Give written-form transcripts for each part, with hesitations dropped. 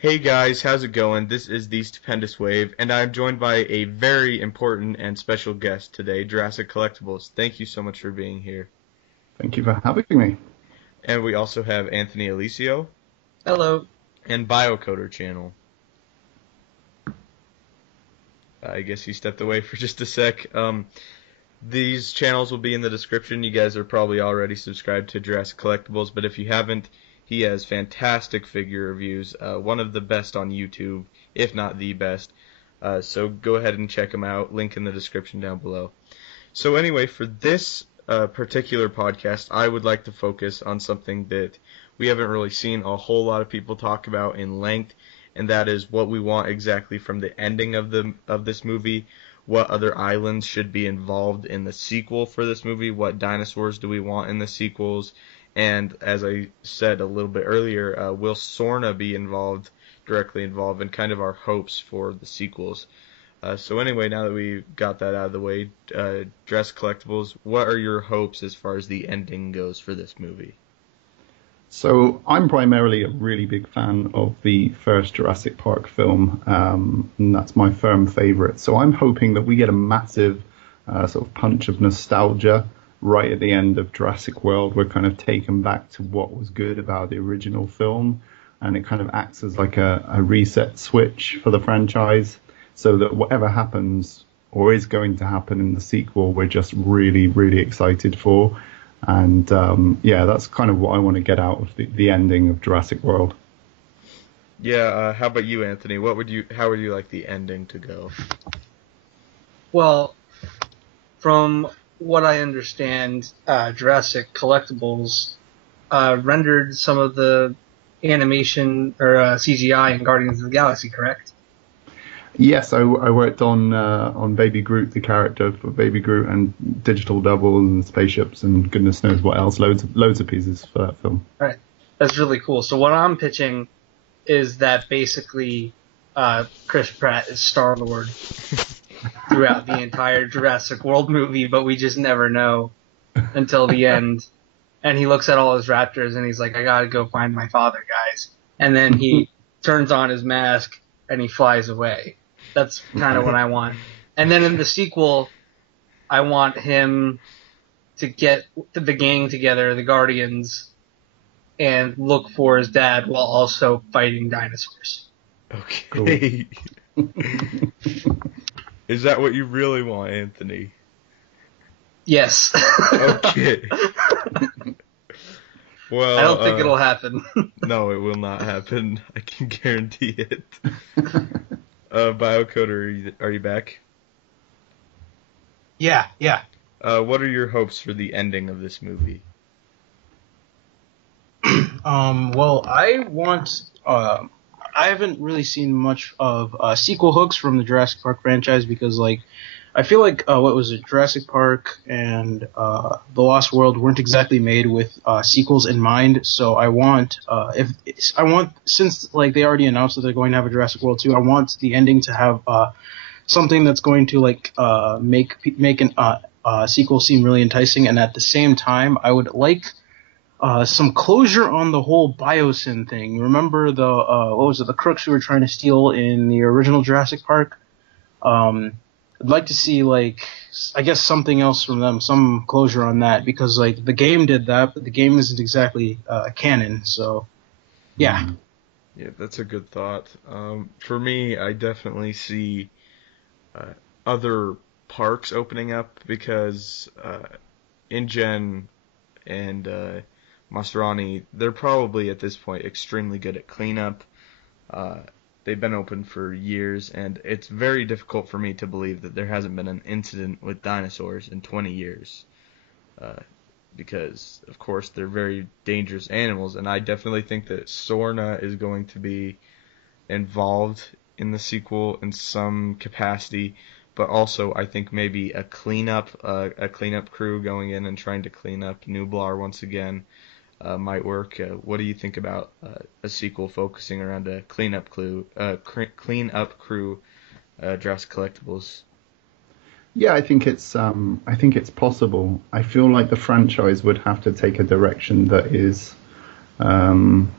Hey guys, how's it going? This is the Stupendous Wave, and I'm joined by a very important and special guest today, Jurassic Collectibles. Thank you so much for being here. Thank you for having me. And we also have Anthony Alicio Hello. and Biocoder Channel. I guess he stepped away for just a sec. These channels will be in the description. You guys are probably already subscribed to Jurassic Collectibles, but if you haven't, he has fantastic figure reviews, one of the best on YouTube, if not the best. So go ahead and check him out. Link in the description down below. So anyway, for this particular podcast, I would like to focus on something that we haven't really seen a whole lot of people talk about in length, and that is what we want exactly from the ending of this movie. What other islands should be involved in the sequel for this movie? What dinosaurs do we want in the sequels? And as I said a little bit earlier, will Sorna be directly involved, and kind of our hopes for the sequels. So anyway, now that we got that out of the way, Dress Collectibles, what are your hopes as far as the ending goes for this movie? So I'm primarily a really big fan of the first Jurassic Park film, and that's my firm favorite. So I'm hoping that we get a massive sort of punch of nostalgia right at the end of Jurassic World. We're kind of taken back to what was good about the original film, and it kind of acts as like a reset switch for the franchise, so that whatever happens or is going to happen in the sequel, we're just really, really excited for. And yeah, that's kind of what I want to get out of the ending of Jurassic World. Yeah, how about you, Anthony? How would you like the ending to go? Well, from what I understand, Jurassic Collectibles rendered some of the animation or CGI in Guardians of the Galaxy, correct? Yes, I worked on Baby Groot, the character for Baby Groot, and digital doubles and spaceships and goodness knows what else. Loads of pieces for that film. All right, that's really cool. So what I'm pitching is that basically Chris Pratt is Star-Lord throughout the entire Jurassic World movie, but we just never know until the end. And he looks at all his raptors and he's like, "I gotta go find my father, guys." And then he turns on his mask and he flies away. That's kind of what I want. And then in the sequel, I want him to get the gang together, the Guardians, and look for his dad while also fighting dinosaurs. Okay. Cool. Is that what you really want, Anthony? Yes. Okay. Well, I don't think it'll happen. No, it will not happen. I can guarantee it. Biocoder, are you back? Yeah. What are your hopes for the ending of this movie? Well, I haven't really seen much of sequel hooks from the Jurassic Park franchise because, like, I feel like Jurassic Park and The Lost World weren't exactly made with sequels in mind. So I want since like they already announced that they're going to have a Jurassic World 2, I want the ending to have something that's going to like make an sequel seem really enticing, and at the same time, I would like some closure on the whole Biosyn thing. Remember the crooks who were trying to steal in the original Jurassic Park? I'd like to see, like, I guess something else from them, some closure on that, because, like, the game did that, but the game isn't exactly canon, so, yeah. Yeah, that's a good thought. For me, I definitely see other parks opening up, because InGen and Masrani, they're probably, at this point, extremely good at cleanup. They've been open for years, and it's very difficult for me to believe that there hasn't been an incident with dinosaurs in 20 years. Because, of course, they're very dangerous animals, and I definitely think that Sorna is going to be involved in the sequel in some capacity, but also I think maybe a cleanup crew going in and trying to clean up Nublar once again might work. What do you think about a sequel focusing around a cleanup crew, Jurassic Collectibles? Yeah, I think it's possible. I feel like the franchise would have to take a direction that is kind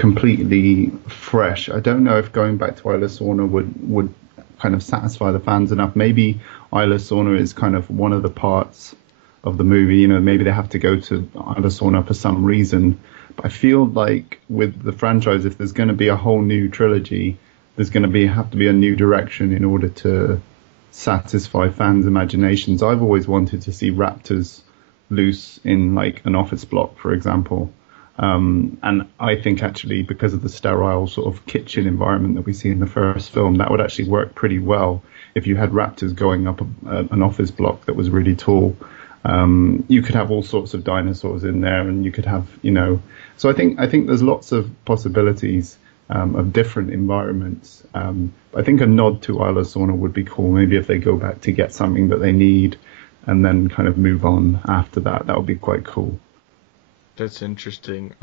completely fresh. I don't know if going back to Isla Sorna would kind of satisfy the fans enough. Maybe Isla Sorna is kind of one of the parts of the movie. You know, maybe they have to go to Isla Sorna for some reason. But I feel like with the franchise, if there's going to be a whole new trilogy, there's going to have to be a new direction in order to satisfy fans' imaginations. I've always wanted to see raptors loose in like an office block, for example. And I think actually because of the sterile sort of kitchen environment that we see in the first film, that would actually work pretty well if you had raptors going up an office block that was really tall. You could have all sorts of dinosaurs in there, and you could have, you know. So I think there's lots of possibilities of different environments. I think a nod to Isla Sorna would be cool. Maybe if they go back to get something that they need, and then kind of move on after that, that would be quite cool. That's interesting,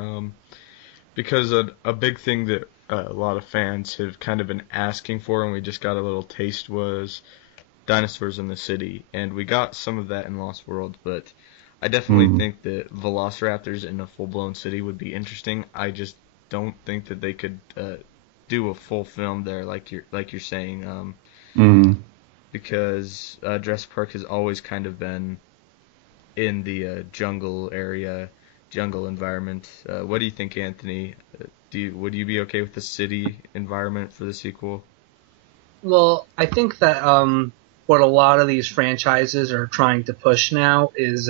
because a big thing that a lot of fans have kind of been asking for, and we just got a little taste, was dinosaurs in the city, and we got some of that in Lost World, but I definitely think that velociraptors in a full-blown city would be interesting. I just don't think that they could do a full film there, like you're saying, because Jurassic Park has always kind of been in the jungle area, jungle environment. What do you think, Anthony? Would you be okay with the city environment for the sequel? Well, I think that what a lot of these franchises are trying to push now is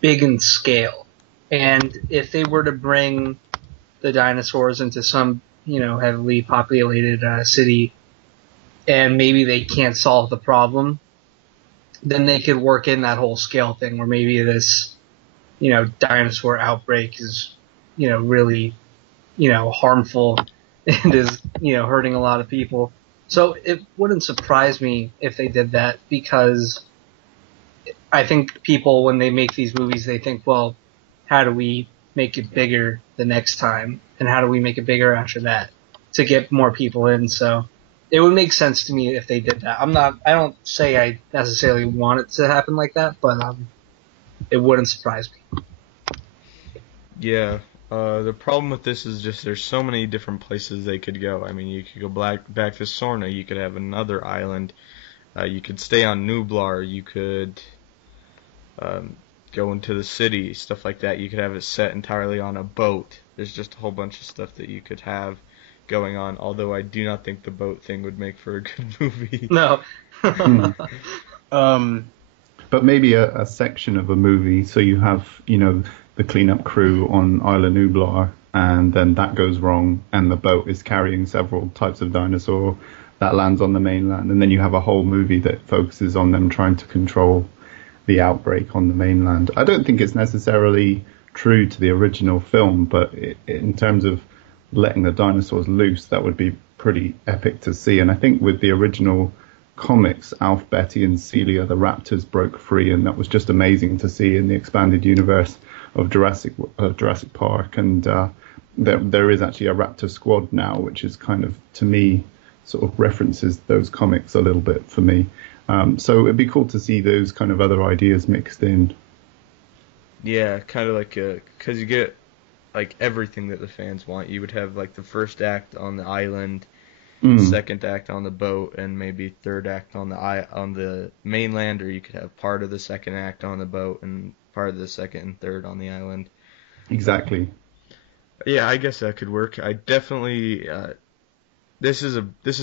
big in scale. And if they were to bring the dinosaurs into some, heavily populated city, and maybe they can't solve the problem, then they could work in that whole scale thing where maybe this, dinosaur outbreak is, really, harmful and is, hurting a lot of people. So it wouldn't surprise me if they did that, because I think people, when they make these movies, they think, well, how do we make it bigger the next time? And how do we make it bigger after that to get more people in? So it would make sense to me if they did that. I don't say I necessarily want it to happen like that, but it wouldn't surprise me. Yeah. The problem with this is just there's so many different places they could go. I mean, you could go back to Sorna. You could have another island. You could stay on Nublar. You could go into the city, stuff like that. You could have it set entirely on a boat. There's just a whole bunch of stuff that you could have going on, although I do not think the boat thing would make for a good movie. No. But maybe a section of a movie, so you have, the cleanup crew on Isla Nublar, and then that goes wrong, and the boat is carrying several types of dinosaur that lands on the mainland, and then you have a whole movie that focuses on them trying to control the outbreak on the mainland. I don't think it's necessarily true to the original film, but in terms of letting the dinosaurs loose, that would be pretty epic to see. And I think with the original comics, Alf, Betty, and Celia, the raptors broke free, and that was just amazing to see in the expanded universe of Jurassic Park. And there is actually a raptor squad now, which is kind of, to me, sort of references those comics a little bit for me. So it'd be cool to see those kind of other ideas mixed in. Yeah, kind of like because you get like everything that the fans want. You would have like the first act on the island, second act on the boat, and maybe third act on the mainland, or you could have part of the second act on the boat and part of the second and third on the island. Exactly. Yeah, I guess that could work. I definitely this is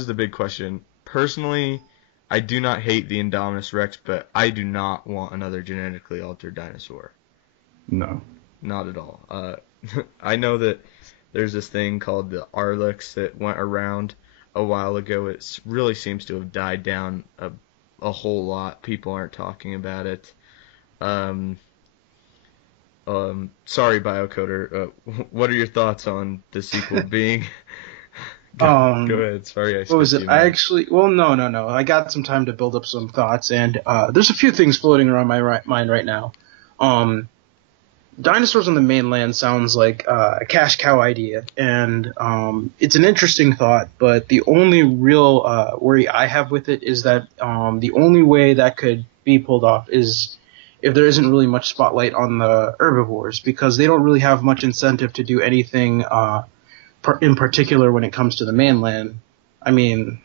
the big question. Personally, I do not hate the Indominus Rex, but I do not want another genetically altered dinosaur. No. Not at all. I know that there's this thing called the Arlex that went around a while ago. It really seems to have died down a whole lot. People aren't talking about it. Sorry, Biocoder. What are your thoughts on the sequel being... Go ahead. Sorry, what was it? No. I got some time to build up some thoughts, and there's a few things floating around my mind right now. Dinosaurs on the mainland sounds like a cash cow idea, and it's an interesting thought, but the only real worry I have with it is that the only way that could be pulled off is if there isn't really much spotlight on the herbivores, because they don't really have much incentive to do anything in particular when it comes to the mainland. I mean,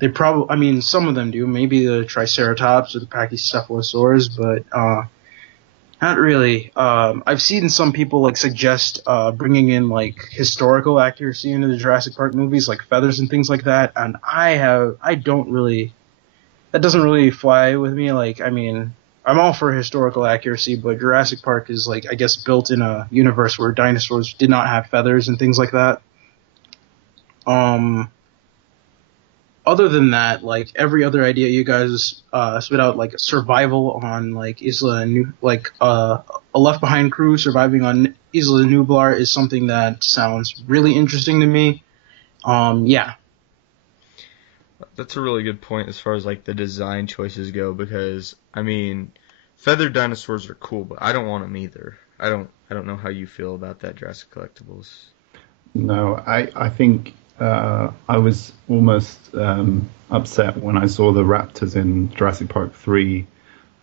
some of them do. Maybe the Triceratops or the Pachycephalosaurs, but not really. I've seen some people like suggest bringing in like historical accuracy into the Jurassic Park movies, like feathers and things like that, and that doesn't really fly with me. Like, I mean, I'm all for historical accuracy, but Jurassic Park is like, I guess, built in a universe where dinosaurs did not have feathers and things like that. Other than that, like every other idea you guys spit out, like survival on like a Left Behind crew surviving on Isla Nublar is something that sounds really interesting to me. Yeah. That's a really good point as far as like the design choices go, because I mean, feathered dinosaurs are cool, but I don't want them either. I don't know how you feel about that, Jurassic Collectibles. No, I think I was almost upset when I saw the Raptors in Jurassic Park 3.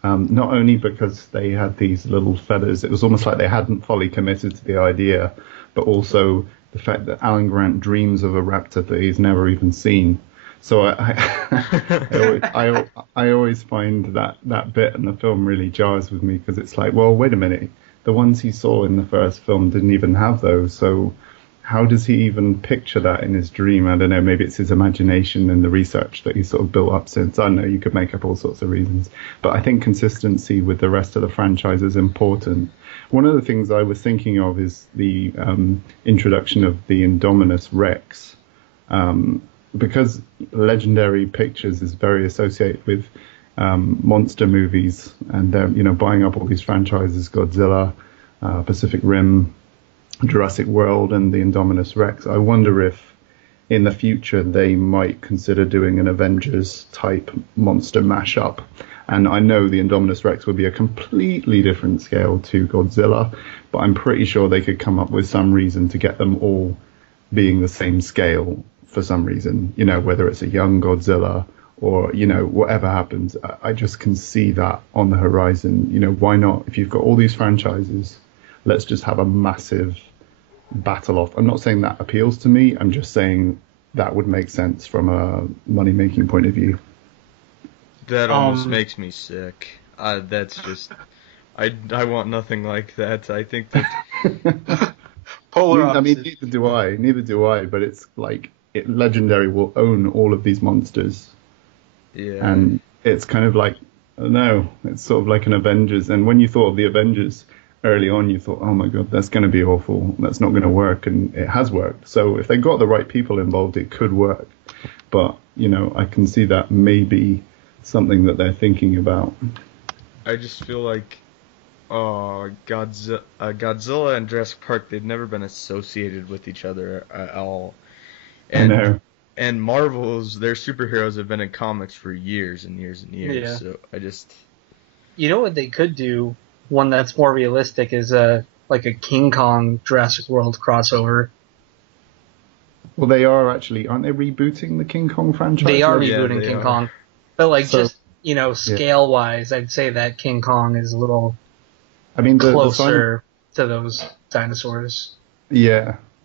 Not only because they had these little feathers, it was almost like they hadn't fully committed to the idea, but also the fact that Alan Grant dreams of a raptor that he's never even seen. So I always find that bit in the film really jars with me, because it's like, well, wait a minute, the ones he saw in the first film didn't even have those, so how does he even picture that in his dream? I don't know, maybe it's his imagination and the research that he's sort of built up since. I don't know, you could make up all sorts of reasons. But I think consistency with the rest of the franchise is important. One of the things I was thinking of is the introduction of the Indominus Rex. Because Legendary Pictures is very associated with monster movies, and they're buying up all these franchises, Godzilla, Pacific Rim, Jurassic World, and the Indominus Rex. I wonder if in the future they might consider doing an Avengers type monster mashup. And I know the Indominus Rex would be a completely different scale to Godzilla, but I'm pretty sure they could come up with some reason to get them all being the same scale for some reason, whether it's a young Godzilla or, whatever happens. I just can see that on the horizon. Why not? If you've got all these franchises, let's just have a massive battle off. I'm not saying that appeals to me. I'm just saying that would make sense from a money-making point of view. That almost makes me sick. That's just... I want nothing like that. I think that... Polar I mean, opposites. neither do I, but it's like... Legendary will own all of these monsters. Yeah. And it's kind of like, no, it's sort of like an Avengers. And when you thought of the Avengers early on, you thought, oh my God, that's going to be awful. That's not going to work. And it has worked. So if they got the right people involved, it could work. But, I can see that maybe something that they're thinking about. I just feel like Godzilla and Jurassic Park, they've never been associated with each other at all. And, I know. And Marvel's, their superheroes have been in comics for years and years and years. Yeah. So I just... You know what they could do? One that's more realistic is like a King Kong Jurassic World crossover. Well, they are actually, aren't they rebooting the King Kong franchise? They are Yeah, rebooting they King are. Kong. But So- scale-wise, I'd say that King Kong is a little I mean, the closer to those dinosaurs.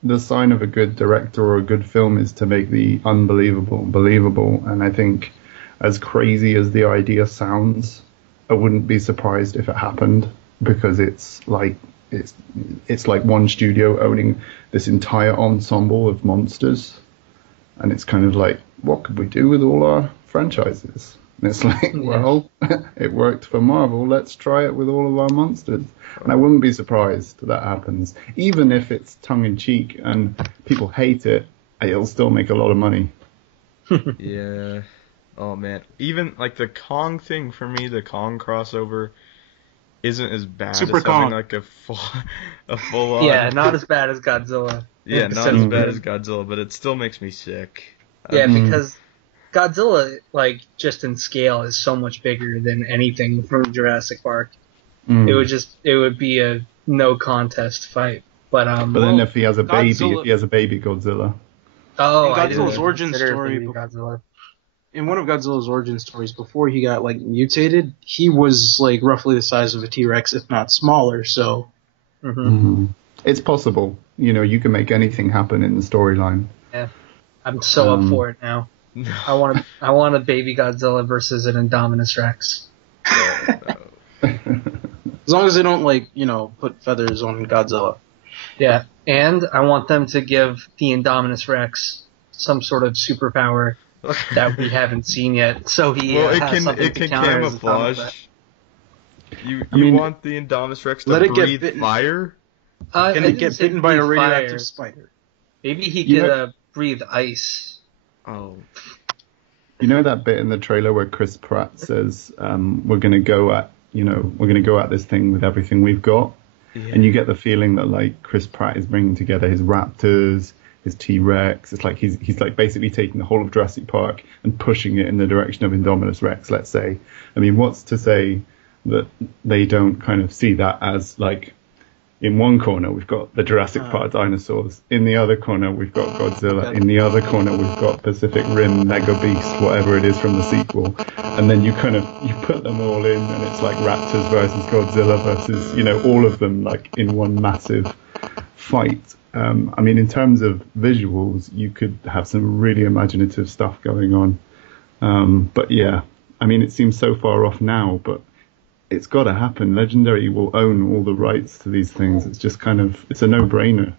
the sign of a good director or a good film is to make the unbelievable believable. And I think, as crazy as the idea sounds, I wouldn't be surprised if it happened, because it's like one studio owning this entire ensemble of monsters, and it's kind of like, what could we do with all our franchises? And it's like, well, it worked for Marvel, let's try it with all of our monsters. And I wouldn't be surprised that happens. Even if it's tongue-in-cheek and people hate it, it'll still make a lot of money. Yeah. Oh, man. Even, like, the Kong thing, for me, the Kong crossover isn't as bad Super as Kong. having, like, a full-on... Yeah, not as bad as Godzilla. Yeah, not as bad as Godzilla, but it still makes me sick. Yeah, because Godzilla, like, just in scale, is so much bigger than anything from Jurassic Park. It would be a no contest fight. But then if he has a baby, Godzilla- Godzilla. oh, In I didn't Godzilla's origin consider story baby Godzilla. In one of Godzilla's origin stories, before he got like mutated, he was like roughly the size of a T-Rex, if not smaller. So Mm-hmm. It's possible. You can make anything happen in the storyline. Yeah, I'm so up for it now. I want a baby Godzilla versus an Indominus Rex. As long as they don't put feathers on Godzilla. Yeah, and I want them to give the Indominus Rex some sort of superpower that we haven't seen yet. So he has something to counter his camouflage. You want the Indominus Rex to breathe fire? Can it get bitten by a radioactive spider? Maybe he could breathe ice. Oh. You know that bit in the trailer where Chris Pratt says, "We're going to go at this thing with everything we've got," and you get the feeling that like Chris Pratt is bringing together his Raptors, his T-Rex. It's like he's like basically taking the whole of Jurassic Park and pushing it in the direction of Indominus Rex. Let's say. I mean, what's to say that they don't kind of see that as like, in one corner we've got the Jurassic Park dinosaurs, in the other corner we've got Godzilla, in the other corner we've got Pacific Rim Mega Beast, whatever it is from the sequel, and then you put them all in, and it's like Raptors versus Godzilla versus all of them like in one massive fight. I mean, in terms of visuals, you could have some really imaginative stuff going on. But yeah, I mean, it seems so far off now, but it's got to happen. Legendary will own all the rights to these things. It's just it's a no-brainer.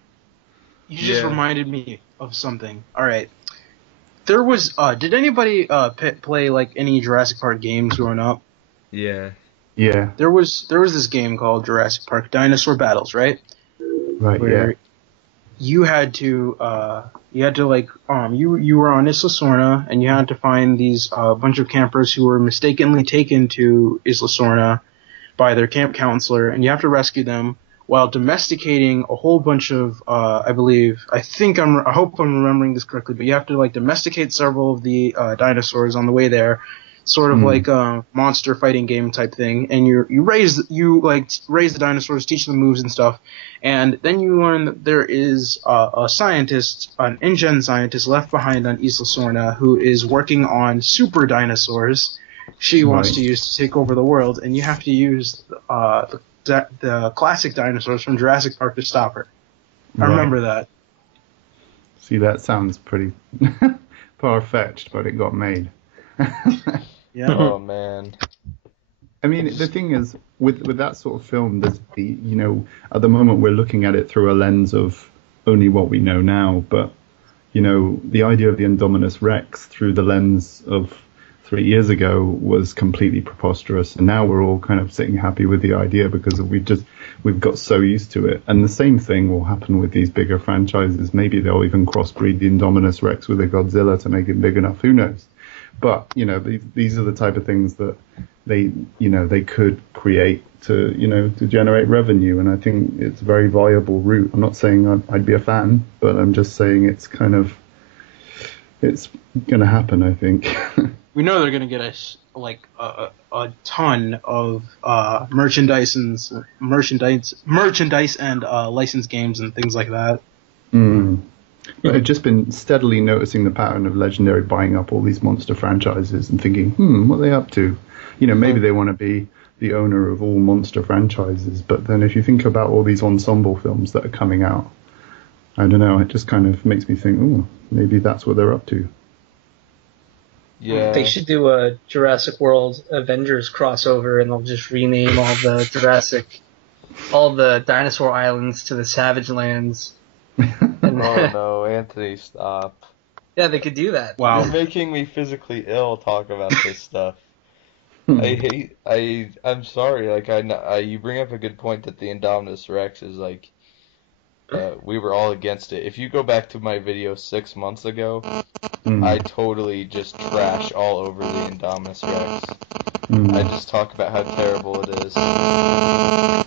You just reminded me of something. All right. There was, did anybody play like any Jurassic Park games growing up? Yeah. Yeah. There was this game called Jurassic Park Dinosaur Battles, right? Right, where you had to like, you were on Isla Sorna, and you had to find these bunch of campers who were mistakenly taken to Isla Sorna by their camp counselor, and you have to rescue them while domesticating a whole bunch of, I hope I'm remembering this correctly, but you have to like domesticate several of the dinosaurs on the way there, sort of like a monster fighting game type thing, and you raise the dinosaurs, teach them moves and stuff, and then you learn that there is a scientist, an InGen scientist left behind on Isla Sorna who is working on super dinosaurs she wants to use to take over the world, and you have to use the classic dinosaurs from Jurassic Park to stop her. I remember that. See, that sounds pretty far-fetched, but it got made. Yeah. Oh man. I mean, the thing is, with that sort of film, there's at the moment we're looking at it through a lens of only what we know now, but the idea of the Indominus Rex through the lens of 3 years ago was completely preposterous, and now we're all kind of sitting happy with the idea because we've got so used to it. And the same thing will happen with these bigger franchises. Maybe they'll even crossbreed the Indominus Rex with a Godzilla to make it big enough. Who knows? But these are the type of things that they could create to generate revenue, and I think it's a very viable route. I'm not saying I'd be a fan, but I'm just saying it's going to happen, I think. We know they're going to get us like a ton of merchandise and licensed games and things like that. I've just been steadily noticing the pattern of Legendary buying up all these monster franchises and thinking, what are they up to? Maybe they want to be the owner of all monster franchises, but then if you think about all these ensemble films that are coming out, I don't know, it just kind of makes me think, maybe that's what they're up to. Yeah. They should do a Jurassic World Avengers crossover, and they'll just rename all the dinosaur islands to the Savage Lands. Oh no, Anthony, stop. Yeah, they could do that. Wow. You're making me physically ill talk about this stuff. I'm sorry, like you bring up a good point that the Indominus Rex is like, we were all against it. If you go back to my video 6 months ago, I totally just trash all over the Indominus Rex. I just talk about how terrible it is, and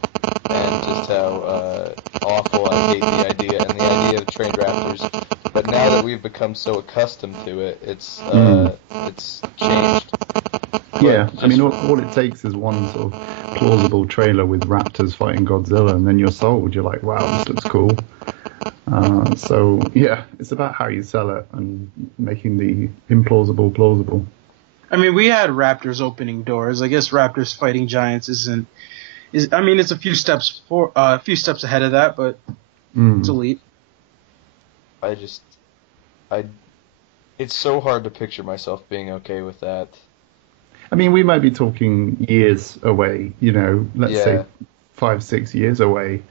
just how awful I hate the idea, and the idea of trained raptors. But now that we've become so accustomed to it, it's changed. Yeah, I mean, all it takes is one sort of plausible trailer with raptors fighting Godzilla, and then you're sold. You're like, wow, this looks cool. So, yeah, it's about how you sell it and making the implausible plausible. I mean, we had raptors opening doors. I guess raptors fighting giants it's a few steps ahead of that, but It's elite. It's so hard to picture myself being okay with that. I mean, we might be talking years away, let's say 5-6 years away.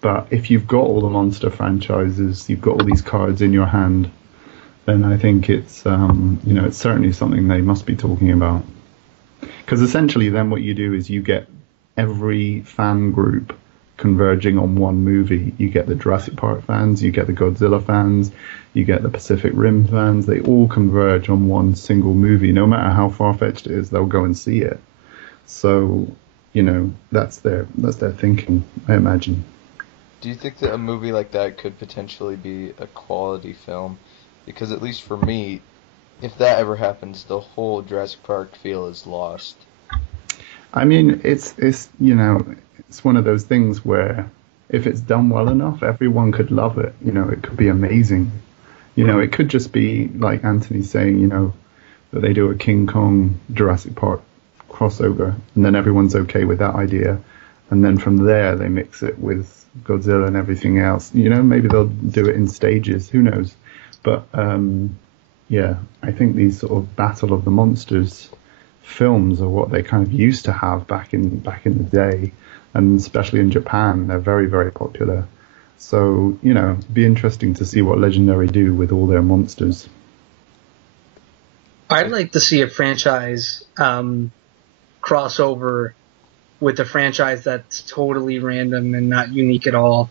But if you've got all the monster franchises, you've got all these cards in your hand, then I think it's, it's certainly something they must be talking about. Because essentially then what you do is you get every fan group converging on one movie. You get the Jurassic Park fans, you get the Godzilla fans, you get the Pacific Rim fans. They all converge on one single movie. No matter how far-fetched it is, they'll go and see it. So, that's their thinking, I imagine. Do you think that a movie like that could potentially be a quality film? Because at least for me, if that ever happens, the whole Jurassic Park feel is lost. I mean, it's one of those things where if it's done well enough, everyone could love it. It could be amazing. It could just be like Anthony's saying, that they do a King Kong Jurassic Park crossover, and then everyone's okay with that idea, and then from there they mix it with Godzilla and everything else. Maybe they'll do it in stages. Who knows? But I think these sort of Battle of the Monsters films are what they kind of used to have back in the day, and especially in Japan, they're very, very popular. So, it'd be interesting to see what Legendary do with all their monsters. I'd like to see a franchise crossover with a franchise that's totally random and not unique at all.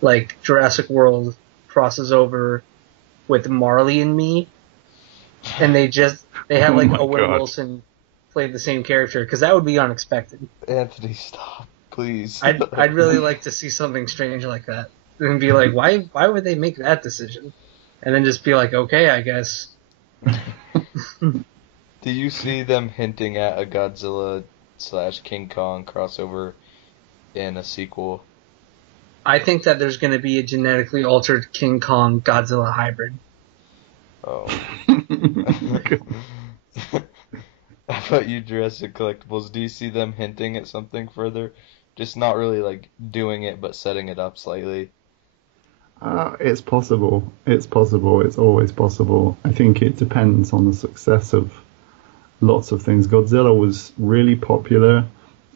Like Jurassic World crosses over with Marley and Me, and they have like Owen Wilson play the same character, because that would be unexpected. Anthony, stop, please. I'd really like to see something strange like that, and be like, why would they make that decision? And then just be like, okay, I guess. Do you see them hinting at a Godzilla / King Kong crossover in a sequel? I think that there's going to be a genetically altered King Kong Godzilla hybrid. Oh. How about you, Jurassic Collectibles? Do you see them hinting at something further? Just not really like doing it, but setting it up slightly? It's possible. It's possible. It's always possible. I think it depends on the success of lots of things. Godzilla was really popular,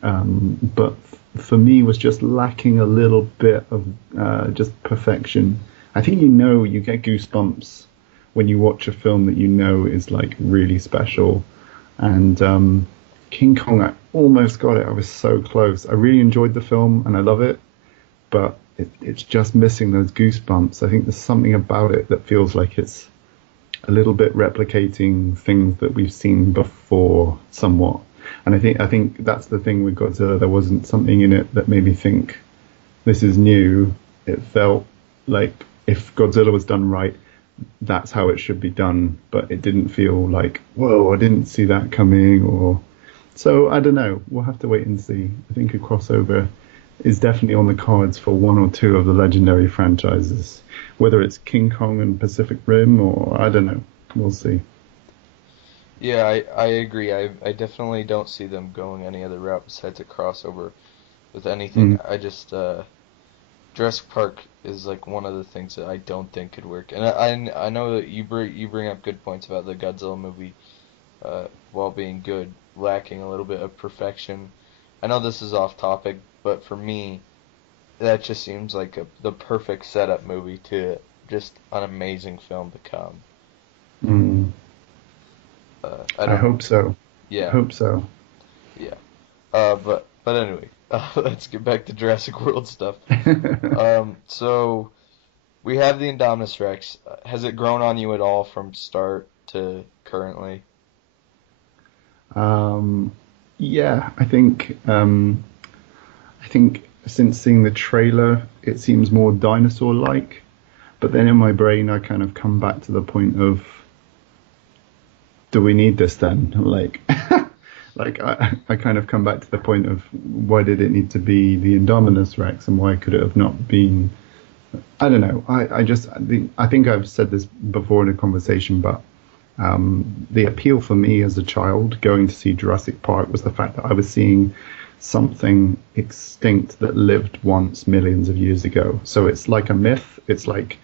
but for me was just lacking a little bit of just perfection. I think you get goosebumps when you watch a film that is like really special. And King Kong, I almost got it. I was so close. I really enjoyed the film and I love it, but it's just missing those goosebumps. I think there's something about it that feels like it's a little bit replicating things that we've seen before somewhat. And I think that's the thing with Godzilla. There wasn't something in it that made me think this is new. It felt like if Godzilla was done right, that's how it should be done. But it didn't feel like, whoa, I didn't see that coming. So I don't know. We'll have to wait and see. I think a crossover is definitely on the cards for one or two of the Legendary franchises. Whether it's King Kong and Pacific Rim, or I don't know. We'll see. Yeah, I agree. I definitely don't see them going any other route besides a crossover with anything. I just Jurassic Park is like one of the things that I don't think could work. And I know that you bring up good points about the Godzilla movie, while being good, lacking a little bit of perfection. I know this is off topic, but for me, that just seems like the perfect setup movie to just an amazing film to come. I hope so. Yeah. I hope so. Yeah. But anyway, let's get back to Jurassic World stuff. So we have the Indominus Rex. Has it grown on you at all from start to currently? Yeah, I think since seeing the trailer, it seems more dinosaur-like. But then in my brain, I kind of come back to the point of, do we need this then? I kind of come back to the point of, why did it need to be the Indominus Rex, and why could it have not been? I don't know. I think I've said this before in a conversation, but the appeal for me as a child going to see Jurassic Park was the fact that I was seeing something extinct that lived once millions of years ago. So it's like a myth. It's like,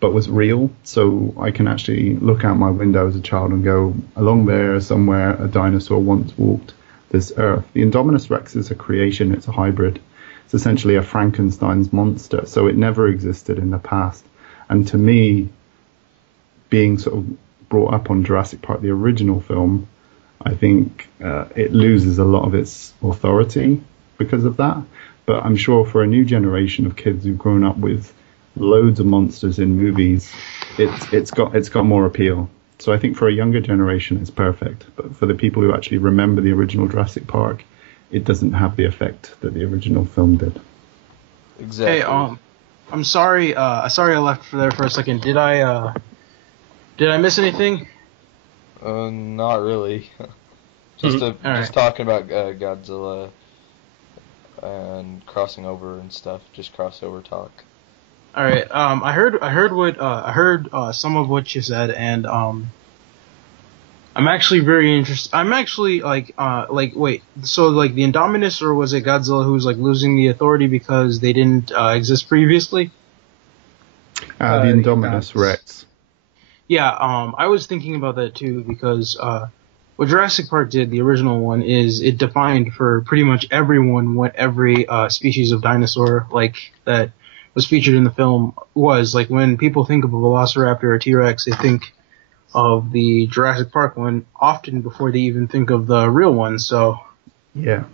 but was real. So I can actually look out my window as a child and go, along there somewhere a dinosaur once walked this earth. The Indominus Rex is a creation. It's a hybrid. It's essentially a Frankenstein's monster. So it never existed in the past. And to me, being sort of brought up on Jurassic Park, the original film, I think it loses a lot of its authority because of that. But I'm sure for a new generation of kids who've grown up with loads of monsters in movies, it's got more appeal. So I think for a younger generation, it's perfect. But for the people who actually remember the original Jurassic Park, it doesn't have the effect that the original film did. Exactly. Hey, I'm sorry. Sorry I left there for a second. Did I miss anything? Not really. Just talking about Godzilla and crossing over and stuff. Just crossover talk. All right. I heard some of what you said, and I'm actually very interested. I'm actually wait. So like the Indominus, or was it Godzilla who was like losing the authority because they didn't exist previously? The Indominus Rex. Yeah. I was thinking about that too because what Jurassic Park did, the original one, is it defined for pretty much everyone what every species of dinosaur like that was featured in the film was. Like when people think of a Velociraptor or a T-Rex, they think of the Jurassic Park one often before they even think of the real one. So yeah,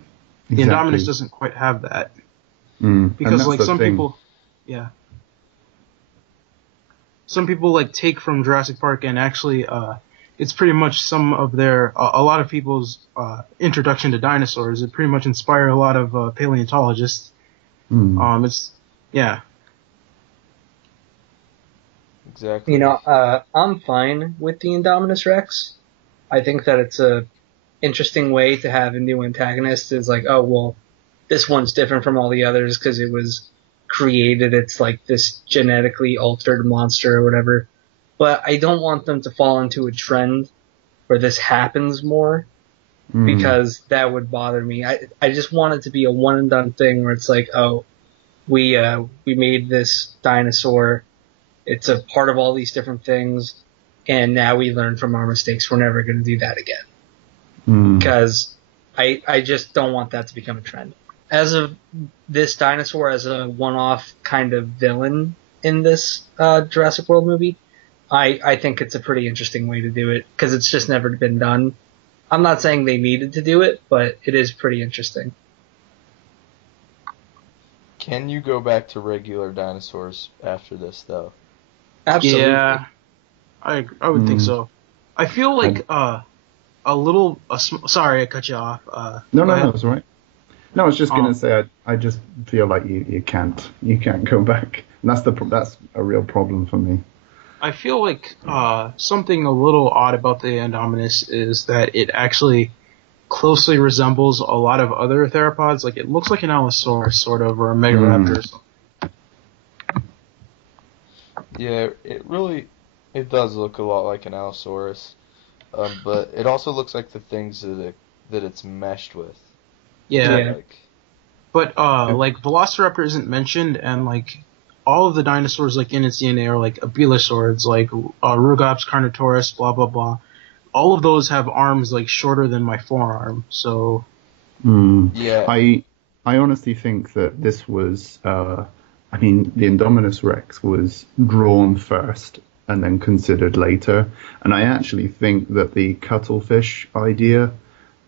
exactly. The Indominus doesn't quite have that because like some people, yeah, some people like take from Jurassic Park and actually it's pretty much some of their a lot of people's introduction to dinosaurs. It pretty much inspired a lot of paleontologists. It's yeah. Exactly. You know, I'm fine with the Indominus Rex. I think that it's a interesting way to have a new antagonist. It's like, oh, well, this one's different from all the others because it was created. It's like this genetically altered monster or whatever. But I don't want them to fall into a trend where this happens more because that would bother me. I just want it to be a one and done thing where it's like, oh, we made this dinosaur. It's a part of all these different things, and now we learn from our mistakes. We're never going to do that again. Because I just don't want that to become a trend. As of this dinosaur as a one-off kind of villain in this Jurassic World movie, I think it's a pretty interesting way to do it, because it's just never been done. I'm not saying they needed to do it, but it is pretty interesting. Can you go back to regular dinosaurs after this, though? Absolutely. Yeah, I would think so. I feel like a little. Sorry, I cut you off. No, that's all right. No, I was just gonna say I just feel like you can't go back, and that's a real problem for me. I feel like something a little odd about the Indominus is that it actually closely resembles a lot of other theropods. Like it looks like an Allosaurus, sort of, or a Megaraptor. Or something. Yeah, it does look a lot like an Allosaurus, but it also looks like the things that it's meshed with. Yeah. But like Velociraptor isn't mentioned, and like all of the dinosaurs like in its DNA are like abelosaurids, like Rugops, Carnotaurus, blah blah blah. All of those have arms like shorter than my forearm. So yeah, I honestly think that this was. I mean, the Indominus Rex was drawn first and then considered later. And I actually think that the cuttlefish idea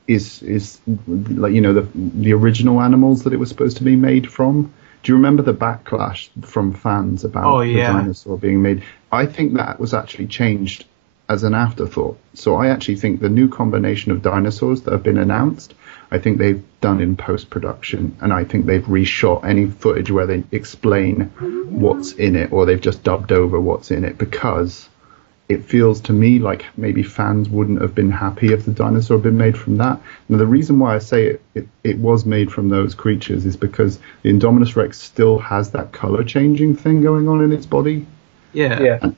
is like, you know, the original animals that it was supposed to be made from. Do you remember the backlash from fans about the dinosaur being made? I think that was actually changed as an afterthought. So I actually think the new combination of dinosaurs that have been announced, I think they've done in post-production, and I think they've reshot any footage where they explain what's in it, or they've just dubbed over what's in it, because it feels to me like maybe fans wouldn't have been happy if the dinosaur had been made from that. Now, the reason why I say it was made from those creatures is because the Indominus Rex still has that color-changing thing going on in its body. Yeah.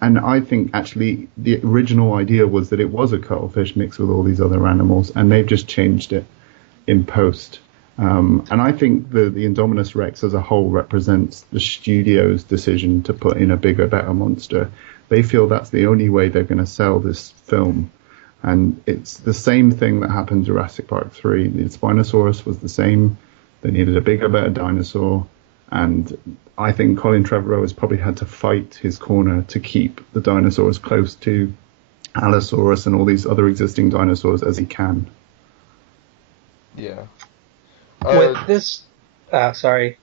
And I think actually the original idea was that it was a cuttlefish mixed with all these other animals, and they've just changed it in post. And I think the Indominus Rex as a whole represents the studio's decision to put in a bigger, better monster. They feel that's the only way they're going to sell this film. And it's the same thing that happened in Jurassic Park 3. The Spinosaurus was the same. They needed a bigger, better dinosaur. And I think Colin Trevorrow has probably had to fight his corner to keep the dinosaurs close to Allosaurus and all these other existing dinosaurs as he can. Yeah. With this, sorry.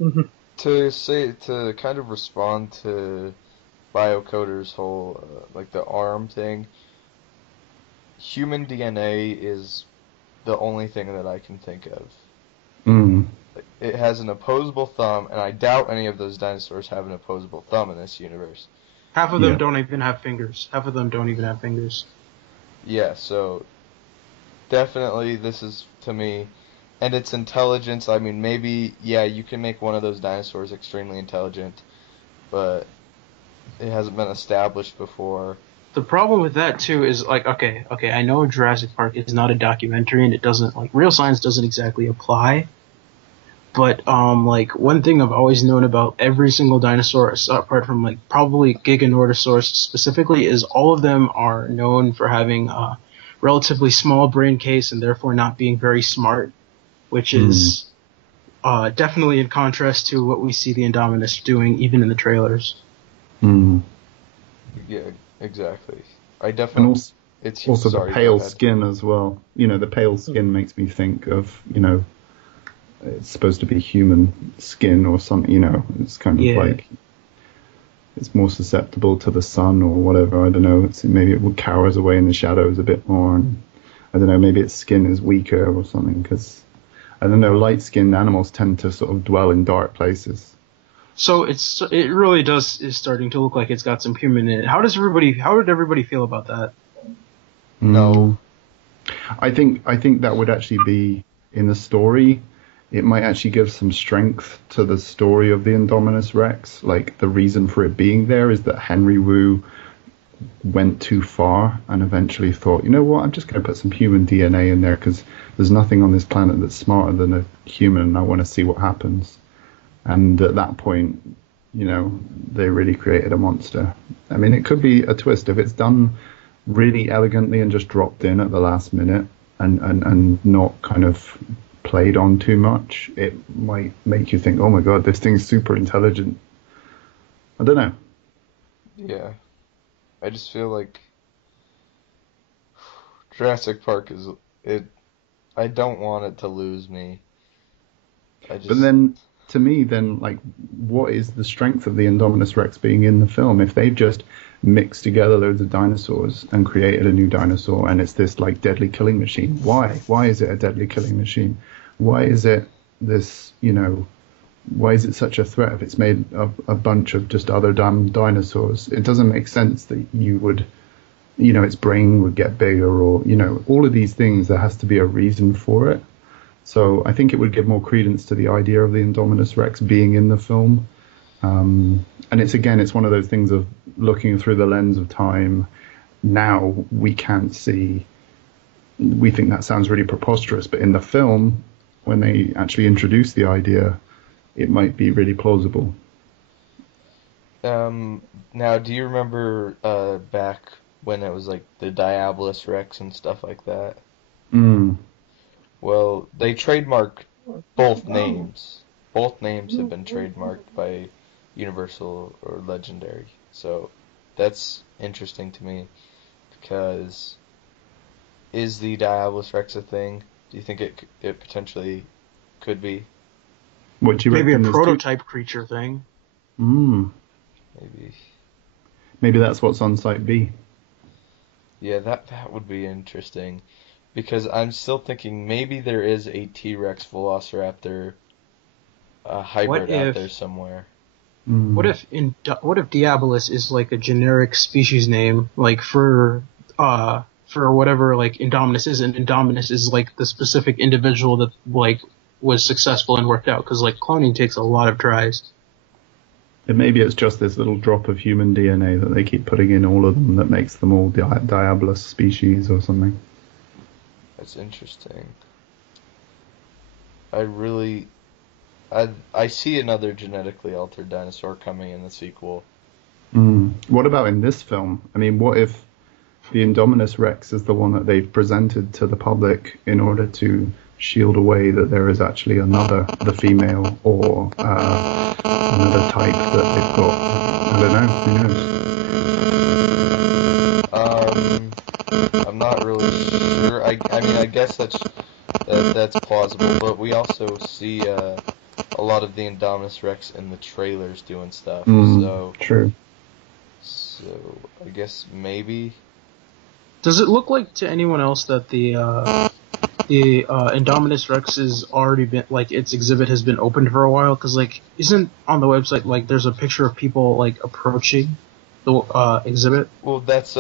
To kind of respond to Biocoder's whole like the arm thing, human DNA is the only thing that I can think of. Mm. It has an opposable thumb, and I doubt any of those dinosaurs have an opposable thumb in this universe. Half of them don't even have fingers. Yeah, so definitely this is, to me, and its intelligence, I mean, maybe, yeah, you can make one of those dinosaurs extremely intelligent, but it hasn't been established before. The problem with that, too, is, like, okay, I know Jurassic Park is not a documentary, and it doesn't, like, real science doesn't exactly apply, but, like, one thing I've always known about every single dinosaur, apart from, like, probably Giganotosaurus specifically, is all of them are known for having a relatively small brain case and therefore not being very smart, which is definitely in contrast to what we see the Indominus doing, even in the trailers. Mm. Yeah, exactly. I definitely. And it's also sorry, the pale skin as well. You know, the pale skin makes me think of, you know, it's supposed to be human skin or something. You know, it's kind of like it's more susceptible to the sun or whatever. I don't know. Maybe it cowers away in the shadows a bit more. And I don't know. Maybe its skin is weaker or something because I don't know. Light-skinned animals tend to sort of dwell in dark places. So it really is starting to look like it's got some human in it. How did everybody feel about that? No. I think that would actually be in the story. It might actually give some strength to the story of the Indominus Rex. Like, the reason for it being there is that Henry Wu went too far and eventually thought, you know what, I'm just going to put some human DNA in there because there's nothing on this planet that's smarter than a human and I want to see what happens. And at that point, you know, they really created a monster. I mean, it could be a twist. If it's done really elegantly and just dropped in at the last minute and not kind of played on too much, it might make you think, oh my god, this thing's super intelligent. I don't know. Yeah. I just feel like Jurassic Park is it. I don't want it to lose me. But then, to me, like, what is the strength of the Indominus Rex being in the film? If they've just mixed together loads of dinosaurs and created a new dinosaur, and it's this like deadly killing machine, why? Why is it a deadly killing machine? Why is it this? You know, why is it such a threat if it's made of a bunch of just other dumb dinosaurs? It doesn't make sense that you would, you know, its brain would get bigger, or, you know, all of these things. There has to be a reason for it. So I think it would give more credence to the idea of the Indominus Rex being in the film. And it's one of those things of looking through the lens of time. Now we can't see. We think that sounds really preposterous, but in the film, when they actually introduce the idea, it might be really plausible. Now, do you remember back when it was like the Diabolus Rex and stuff like that? Mm. Well, they trademarked both names. Both names have been trademarked by Universal or Legendary. So that's interesting to me because is the Diabolus Rex a thing? Do you think it potentially could be? What do you Maybe reckon? A prototype creature thing. Maybe that's what's on Site B. Yeah, that would be interesting. Because I'm still thinking maybe there is a T-Rex Velociraptor hybrid out there somewhere. What if Diabolus is like a generic species name, like for whatever like Indominus is, and Indominus is like the specific individual that like was successful and worked out? Because like cloning takes a lot of tries. And maybe it's just this little drop of human DNA that they keep putting in all of them that makes them all Diabolus species or something. That's interesting. I see another genetically altered dinosaur coming in the sequel. What about in this film? I mean, what if the Indominus Rex is the one that they've presented to the public in order to shield away that there is actually the female, or another type that they've got? I don't know. Who knows? I'm not really sure. I mean, I guess that's plausible, but we also see a lot of the Indominus Rex in the trailers doing stuff. So true. So I guess maybe. Does it look like to anyone else that the Indominus Rex has already been, like, its exhibit has been opened for a while? Because, like, isn't on the website, like, there's a picture of people, like, approaching the exhibit? Well, that's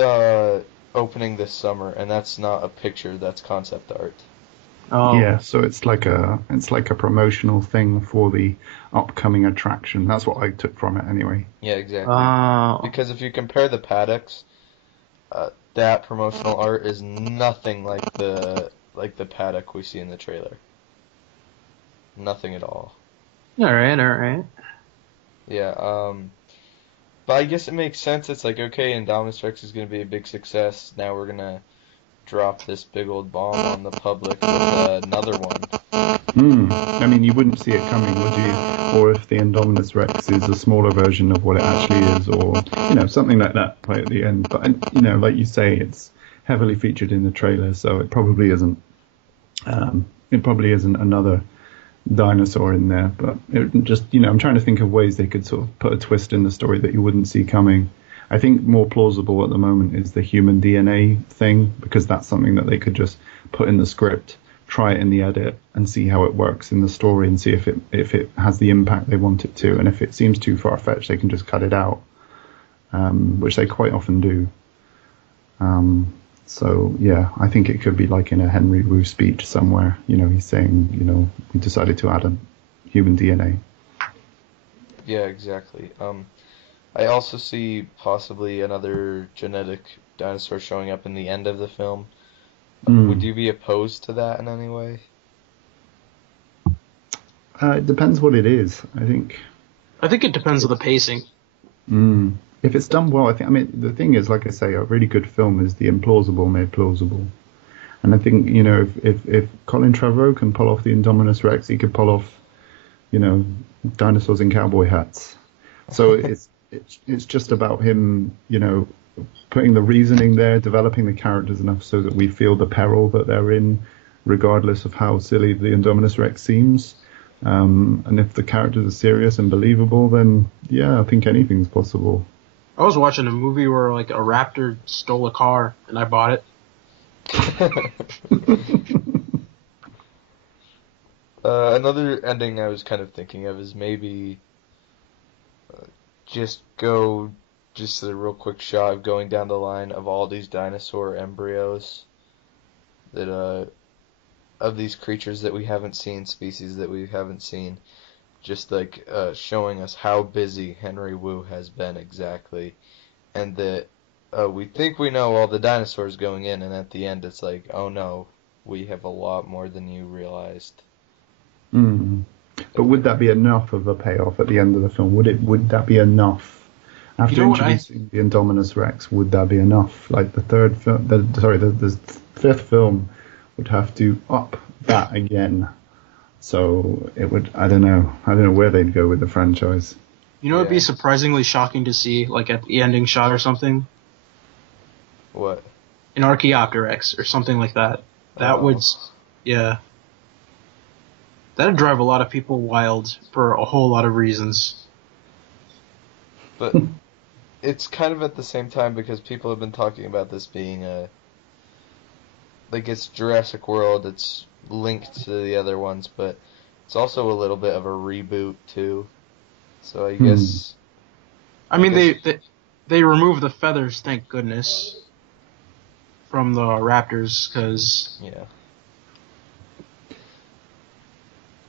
opening this summer, and that's not a picture, that's concept art. Oh. Yeah, so it's like a promotional thing for the upcoming attraction. That's what I took from it anyway. Yeah, exactly. Because if you compare the paddocks, that promotional art is nothing like the paddock we see in the trailer. Nothing at all. All right. Yeah, but I guess it makes sense. It's like, okay, Indominus Rex is going to be a big success. Now we're going to drop this big old bomb on the public with another one. I mean, you wouldn't see it coming, would you? Or if the Indominus Rex is a smaller version of what it actually is, or, something like that right at the end. But, like you say, it's heavily featured in the trailer, so it probably isn't. It probably isn't another dinosaur in there. But it just, I'm trying to think of ways they could sort of put a twist in the story that you wouldn't see coming. I think more plausible at the moment is the human DNA thing, because that's something that they could just put in the script, try it in the edit, and see how it works in the story, and see if it has the impact they want it to. And if it seems too far-fetched, they can just cut it out, which they quite often do. So, yeah, I think it could be like in a Henry Wu speech somewhere. He's saying, we decided to add a human DNA. Yeah, exactly. I also see possibly another genetic dinosaur showing up in the end of the film. Would you be opposed to that in any way? It depends what it is, I think. I think it depends on the pacing. If it's done well, the thing is, like I say, a really good film is the implausible made plausible. And I think, if Colin Trevorrow can pull off the Indominus Rex, he could pull off, dinosaurs in cowboy hats. So it's just about him, putting the reasoning there, developing the characters enough so that we feel the peril that they're in, regardless of how silly the Indominus Rex seems. And if the characters are serious and believable, then yeah, I think anything's possible. I was watching a movie where, like, a raptor stole a car, and I bought it. Another ending I was kind of thinking of is maybe just a real quick shot of going down the line of all these dinosaur embryos that of these creatures that we haven't seen, species that we haven't seen, just like showing us how busy Henry Wu has been exactly, and that we think we know all the dinosaurs going in, and at the end it's like, oh no, we have a lot more than you realized. But would that be enough of a payoff at the end of the film? Would that be enough? After introducing the Indominus Rex, would that be enough? Like the fifth film would have to up that again. So it would. I don't know where they'd go with the franchise. It'd be surprisingly shocking to see, like, at the ending shot or something. What? An Archaeopteryx or something like that. That would, yeah. That'd drive a lot of people wild for a whole lot of reasons. But it's kind of at the same time, because people have been talking about this being it's Jurassic World, it's linked to the other ones, but it's also a little bit of a reboot too. So I guess. I mean, they removed the feathers, thank goodness, from the Raptors, because. Yeah.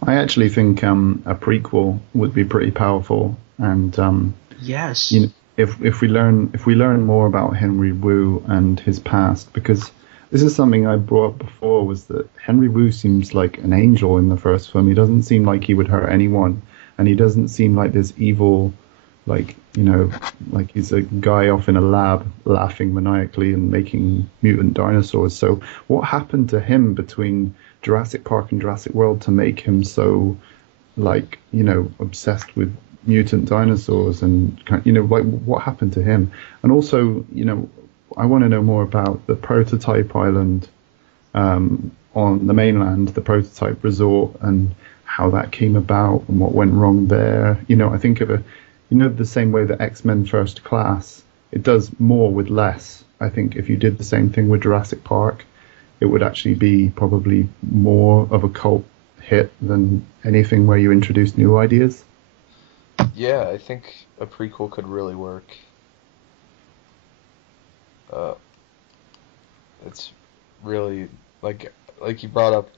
I actually think a prequel would be pretty powerful, and yes, if we learn more about Henry Wu and his past, because This is something I brought up before, was that Henry Wu seems like an angel in the first film. He doesn't seem like he would hurt anyone, and he doesn't seem like this evil, like, like he's a guy off in a lab laughing maniacally and making mutant dinosaurs. So what happened to him between Jurassic Park and Jurassic World to make him so, like, obsessed with mutant dinosaurs, and like, what happened to him? And also, I want to know more about the prototype island on the mainland, the prototype resort, and how that came about and what went wrong there. I think of the same way that X-Men First Class, it does more with less. I think if you did the same thing with Jurassic Park, it would actually be probably more of a cult hit than anything where you introduce new ideas. Yeah, I think a prequel could really work. It's really like you brought up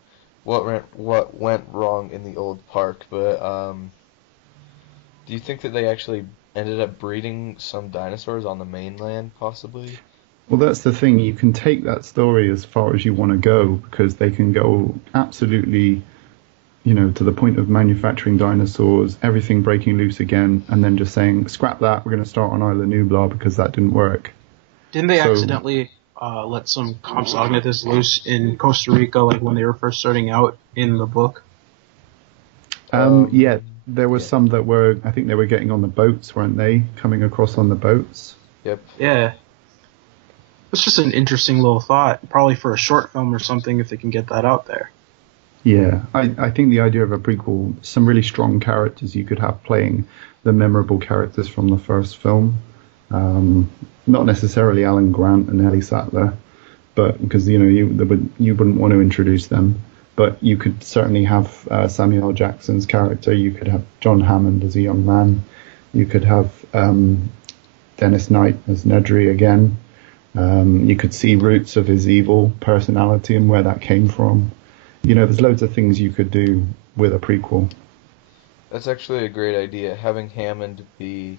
what went wrong in the old park, but do you think that they actually ended up breeding some dinosaurs on the mainland, possibly? Well, that's the thing. You can take that story as far as you want to go, because they can go absolutely, to the point of manufacturing dinosaurs, everything breaking loose again, and then just saying, scrap that, we're going to start on Isla Nublar because that didn't work. Didn't they accidentally let some Compsognathus loose in Costa Rica, like when they were first starting out in the book? Yeah, there were some that were, I think they were getting on the boats, weren't they? Coming across on the boats. Yep. Yeah. It's just an interesting little thought, probably for a short film or something, if they can get that out there. Yeah, I think the idea of a prequel, some really strong characters you could have playing the memorable characters from the first film. Not necessarily Alan Grant and Ellie Sattler, but because you wouldn't want to introduce them. But you could certainly have Samuel L. Jackson's character. You could have John Hammond as a young man. You could have Dennis Knight as Nedry again. You could see roots of his evil personality and where that came from. There's loads of things you could do with a prequel. That's actually a great idea, having Hammond be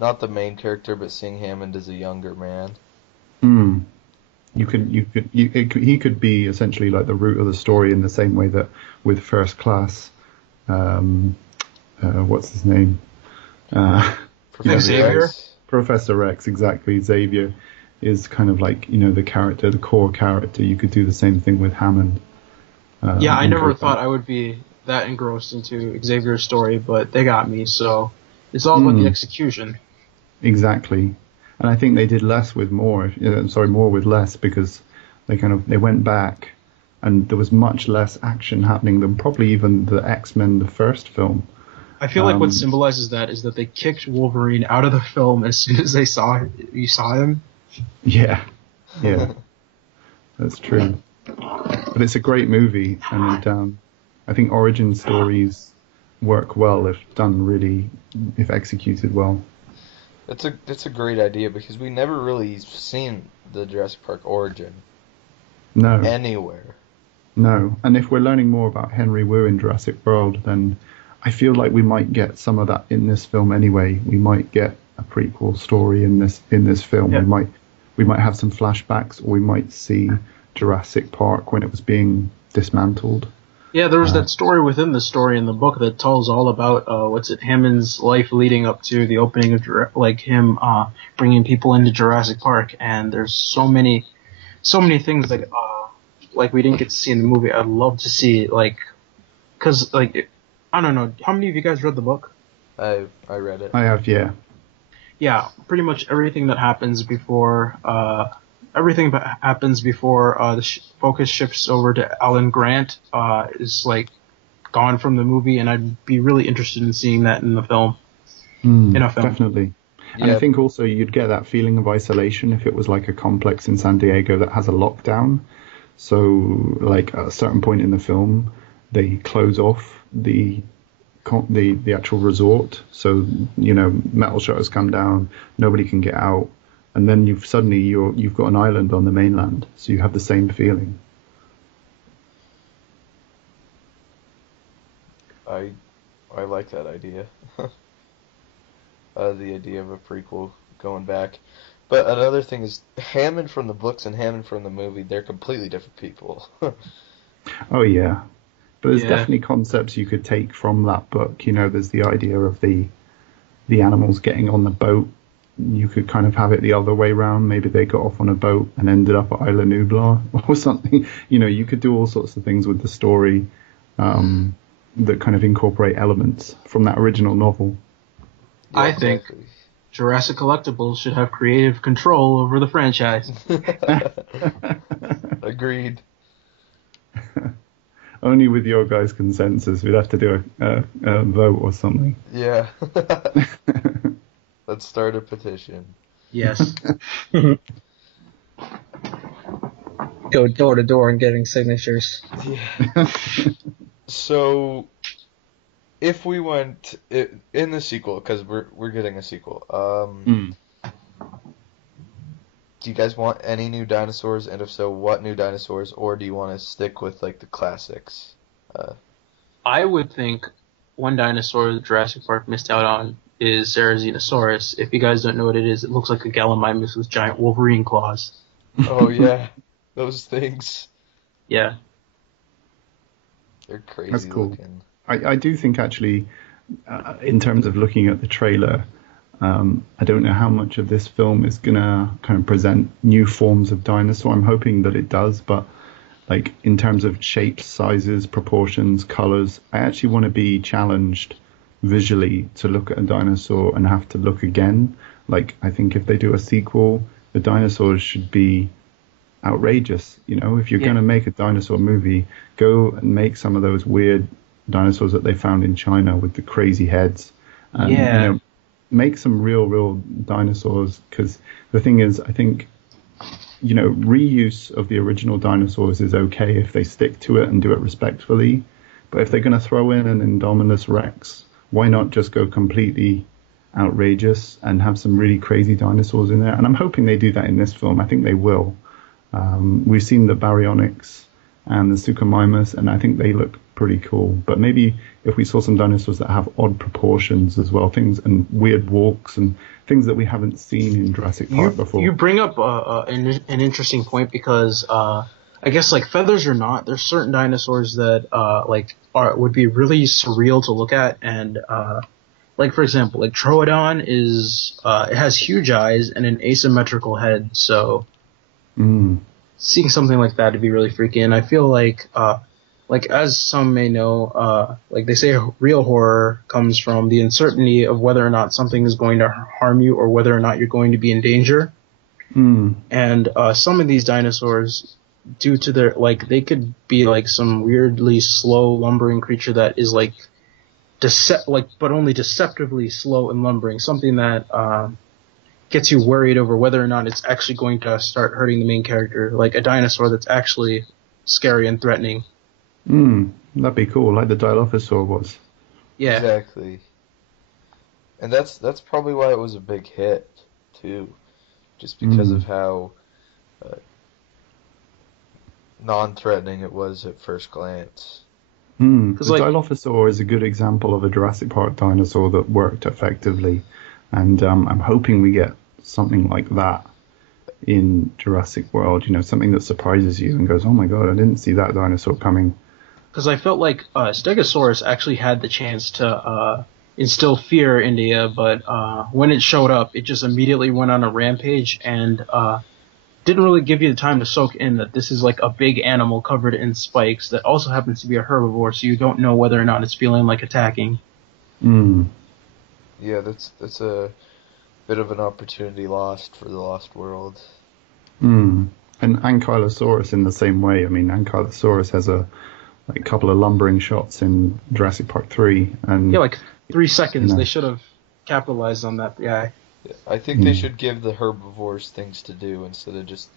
not the main character, but seeing Hammond as a younger man. He could be essentially like the root of the story, in the same way that with First Class, what's his name? Xavier? Rex. Professor Rex, exactly. Xavier is kind of like, the core character. You could do the same thing with Hammond. Yeah, I never thought I would be that engrossed into Xavier's story, but they got me, so it's all about the execution. Exactly. And I think they did less with more. More with less, because they went back and there was much less action happening than probably even the X-Men, the first film. I feel like what symbolizes that is that they kicked Wolverine out of the film as soon as you saw him. Yeah, that's true. But it's a great movie, and I think origin stories work well if executed well. That's a great idea, because we never really seen the Jurassic Park origin. No. Anywhere. No, and if we're learning more about Henry Wu in Jurassic World, then I feel like we might get some of that in this film anyway. We might get a prequel story in this film. Yeah. We might have some flashbacks, or we might see Jurassic Park when it was being dismantled. Yeah, there was that story within the story in the book that tells all about Hammond's life leading up to the opening of him bringing people into Jurassic Park, and there's so many things like we didn't get to see in the movie. I'd love to see, because I don't know, how many of you guys read the book? I read it. I have, yeah. Yeah, pretty much everything that happens before the focus shifts over to Alan Grant is gone from the movie, and I'd be really interested in seeing that in the film. In a film, definitely. Yeah. And I think also you'd get that feeling of isolation if it was like a complex in San Diego that has a lockdown. So, at a certain point in the film, they close off the actual resort. So, metal shutters come down, nobody can get out. And then you've got an island on the mainland, so you have the same feeling. I like that idea. The idea of a prequel going back. But another thing is Hammond from the books and Hammond from the movie, they're completely different people. Oh yeah, but there's Yeah. definitely concepts you could take from that book. You know, there's the idea of the animals getting on the boat. You could kind of have it the other way round. Maybe they got off on a boat and ended up at Isla Nublar or something. You know, you could do all sorts of things with the story that kind of incorporate elements from that original novel. Yeah, I think exactly. Jurassic Collectibles should have creative control over the franchise. Agreed. Only with your guys' consensus. We'd have to do a vote or something. Yeah. Let's start a petition. Yes. Go door to door and getting signatures. Yeah. So, if we went in the sequel, because we're getting a sequel, do you guys want any new dinosaurs? And if so, what new dinosaurs? Or do you want to stick with like the classics? I would think one dinosaur that Jurassic Park missed out on is Ceratosaurus. If you guys don't know what it is, it looks like a Gallimimus with giant Wolverine claws. Oh yeah, those things. Yeah. They're crazy That's cool. looking. I do think actually, in terms of looking at the trailer, I don't know how much of this film is going to kind of present new forms of dinosaur. I'm hoping that it does, but like in terms of shapes, sizes, proportions, colors, I actually want to be challenged visually to look at a dinosaur and have to look again. Like, I think if they do a sequel, the dinosaurs should be outrageous. You know, if you're going to make a dinosaur movie, go and make some of those weird dinosaurs that they found in China with the crazy heads. And, you know, make some real dinosaurs, because the thing is, I think, you know, reuse of the original dinosaurs is okay if they stick to it and do it respectfully. But if they're going to throw in an Indominus Rex, why not just go completely outrageous and have some really crazy dinosaurs in there? And I'm hoping they do that in this film. I think they will. We've seen the Baryonyx and the Suchomimus, and I think they look pretty cool. But maybe if we saw some dinosaurs that have odd proportions as well, things and weird walks and things that we haven't seen in Jurassic Park before. You bring up an interesting point, because I guess, like, feathers or not, there's certain dinosaurs that would be really surreal to look at, and like, for example, like Troodon it has huge eyes and an asymmetrical head, so seeing something like that would be really freaky. And I feel like as some may know, like they say, real horror comes from the uncertainty of whether or not something is going to harm you or whether or not you're going to be in danger. And some of these dinosaurs, due to their, like, they could be like some weirdly slow lumbering creature that is like but only deceptively slow and lumbering, something that gets you worried over whether or not it's actually going to start hurting the main character, like a dinosaur that's actually scary and threatening. That'd be cool, like the Dilophosaur was. Yeah. Exactly. And that's probably why it was a big hit too, just because of how non-threatening it was at first glance. The like, Dilophosaur is a good example of a Jurassic Park dinosaur that worked effectively, and I'm hoping we get something like that in Jurassic World. You know, something that surprises you and goes, "Oh my god, I didn't see that dinosaur coming." Because I felt like Stegosaurus actually had the chance to instill fear in you, but when it showed up, it just immediately went on a rampage and didn't really give you the time to soak in that this is like a big animal covered in spikes that also happens to be a herbivore, so you don't know whether or not it's feeling like attacking. Yeah, that's a bit of an opportunity lost for the Lost World. And Ankylosaurus in the same way. I mean, Ankylosaurus has a couple of lumbering shots in Jurassic Park 3. And, yeah, like 3 seconds. They should have capitalized on that guy. Yeah, I think they should give the herbivores things to do instead of just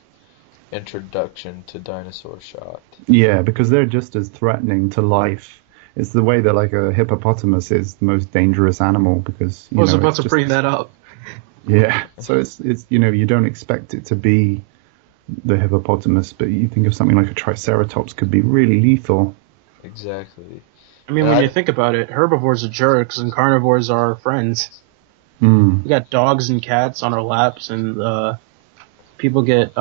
introduction to dinosaur shot. Yeah, because they're just as threatening to life. It's the way that like a hippopotamus is the most dangerous animal, because I was about to bring that up. Yeah, so it's you know, you don't expect it to be the hippopotamus, but you think of something like a triceratops could be really lethal. Exactly. I mean, when you think about it, herbivores are jerks and carnivores are friends. We got dogs and cats on our laps, and people get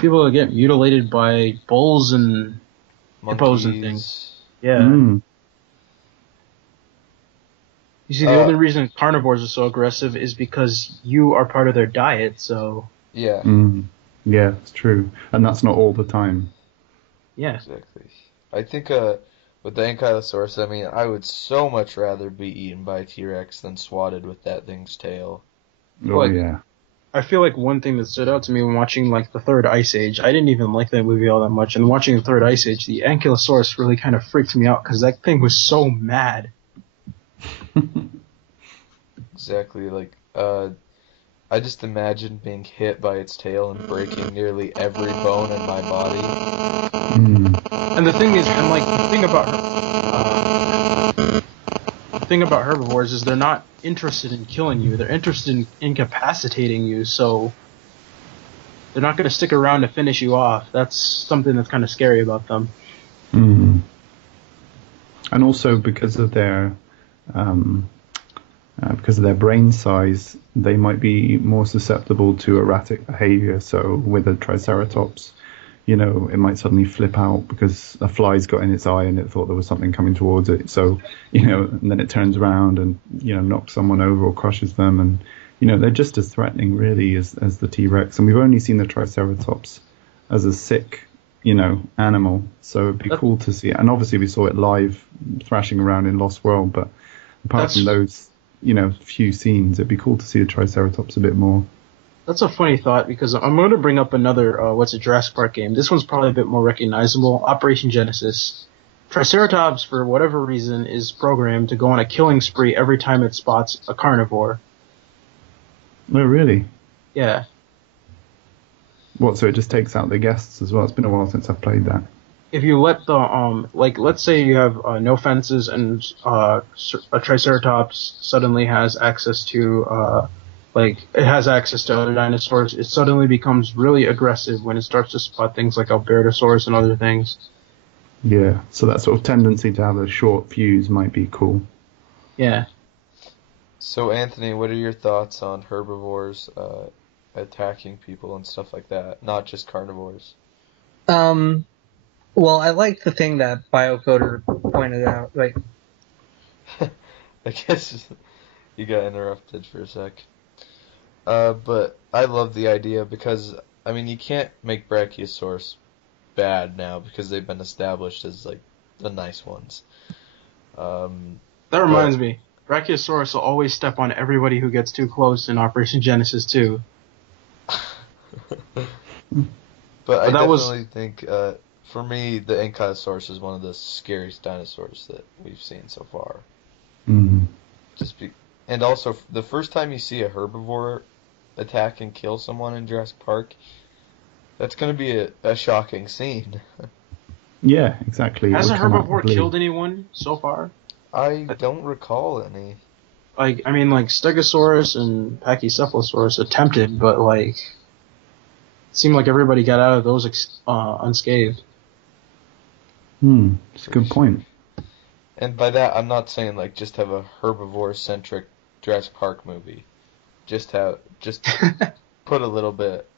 mutilated by bulls and hippos and things. Yeah. Mm. You see, the only reason carnivores are so aggressive is because you are part of their diet. So. Yeah. Mm. Yeah, it's true, and that's not all the time. Yeah. Exactly. I think with the Ankylosaurus, I mean, I would so much rather be eaten by a T-Rex than swatted with that thing's tail. Oh, Like, yeah. I feel like one thing that stood out to me when watching like the Third Ice Age, I didn't even like that movie all that much, and watching the Third Ice Age, the Ankylosaurus really kind of freaked me out because that thing was so mad. Exactly, like, I just imagine being hit by its tail and breaking nearly every bone in my body. Mm. And the thing is, and like the thing about herbivores is they're not interested in killing you; they're interested in incapacitating you. So they're not going to stick around to finish you off. That's something that's kind of scary about them. Mm. And also because of their brain size, they might be more susceptible to erratic behavior. So with a Triceratops, you know, it might suddenly flip out because a fly's got in its eye and it thought there was something coming towards it. So, you know, and then it turns around and, you know, knocks someone over or crushes them. And, you know, they're just as threatening really as the T-Rex. And we've only seen the Triceratops as a sick, you know, animal. So it'd be cool to see it. And obviously we saw it live thrashing around in Lost World, but apart from those, you know, few scenes, it'd be cool to see the Triceratops a bit more. That's a funny thought because I'm going to bring up another Jurassic Park game. This one's probably a bit more recognizable. Operation Genesis. Triceratops, for whatever reason, is programmed to go on a killing spree every time it spots a carnivore. Oh, really? Yeah. What, so it just takes out the guests as well? It's been a while since I've played that. If you let the, let's say you have no fences and a Triceratops suddenly has access to, it has access to other dinosaurs, it suddenly becomes really aggressive when it starts to spot things like Albertosaurus and other things. Yeah, so that sort of tendency to have a short fuse might be cool. Yeah. So, Anthony, what are your thoughts on herbivores attacking people and stuff like that, not just carnivores? Well, I like the thing that Biocoder pointed out. Like, I guess you got interrupted for a sec. But I love the idea because, I mean, you can't make Brachiosaurus bad now because they've been established as, like, the nice ones. That reminds me. Brachiosaurus will always step on everybody who gets too close in Operation Genesis 2. But I definitely think, for me, the Ankylosaurus is one of the scariest dinosaurs that we've seen so far. Mm. And also, the first time you see a herbivore attack and kill someone in Jurassic Park, that's going to be a shocking scene. Yeah, exactly. Has a herbivore killed anyone so far? I don't recall any. Like, I mean, like, Stegosaurus and Pachycephalosaurus attempted, but, like, it seemed like everybody got out of those unscathed. That's a good point. And by that, I'm not saying, like, just have a herbivore-centric Jurassic Park movie. Just put a little bit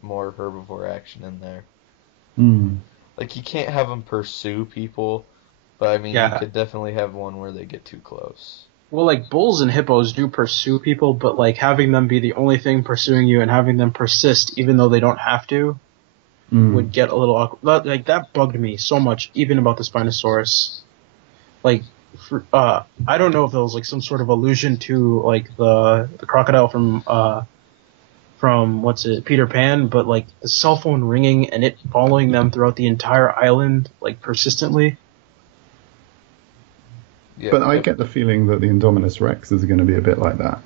more herbivore action in there. Like, you can't have them pursue people, but, I mean, you could definitely have one where they get too close. Well, like, bulls and hippos do pursue people, but, like, having them be the only thing pursuing you and having them persist even though they don't have to would get a little awkward. Like, that bugged me so much, even about the Spinosaurus. Like, I don't know if there was, like, some sort of allusion to, like, the crocodile from Peter Pan, but, like, the cell phone ringing and it following them throughout the entire island, like, persistently. Yeah, but I get the feeling that the Indominus Rex is going to be a bit like that.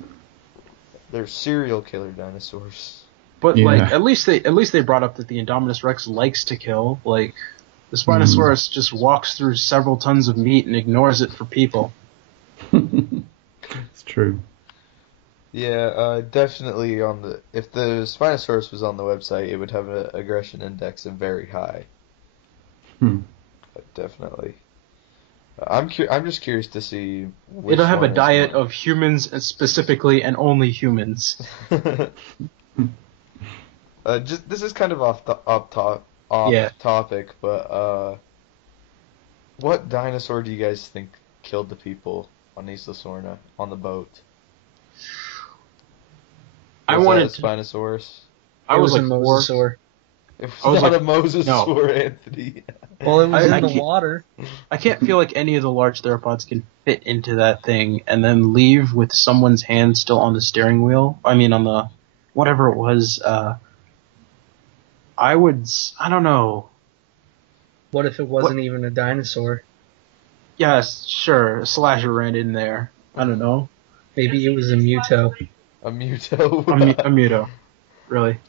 They're serial killer dinosaurs. But like at least they brought up that the Indominus Rex likes to kill. Like the Spinosaurus just walks through several tons of meat and ignores it for people. It's true. Yeah, definitely if the Spinosaurus was on the website, it would have an aggression index of very high. But definitely. I'm just curious to see which it'll have a diet one. of humans specifically and only humans. Just this is kind of off Yeah. topic, but what dinosaur do you guys think killed the people on Isla Sorna on the boat? I Was wanted that a to. Spinosaurus? I It was was a like four. mosasaur. It I was was not like, a mosasaur, Anthony. Well, it was I in the can't- water. I can't feel like any of the large theropods can fit into that thing and then leave with someone's hand still on the steering wheel. I mean, on the whatever it was. I don't know. What if it wasn't even a dinosaur? Yes, sure. A slasher ran in there. I don't know. Maybe it was a muto. A Muto. A Muto. Really?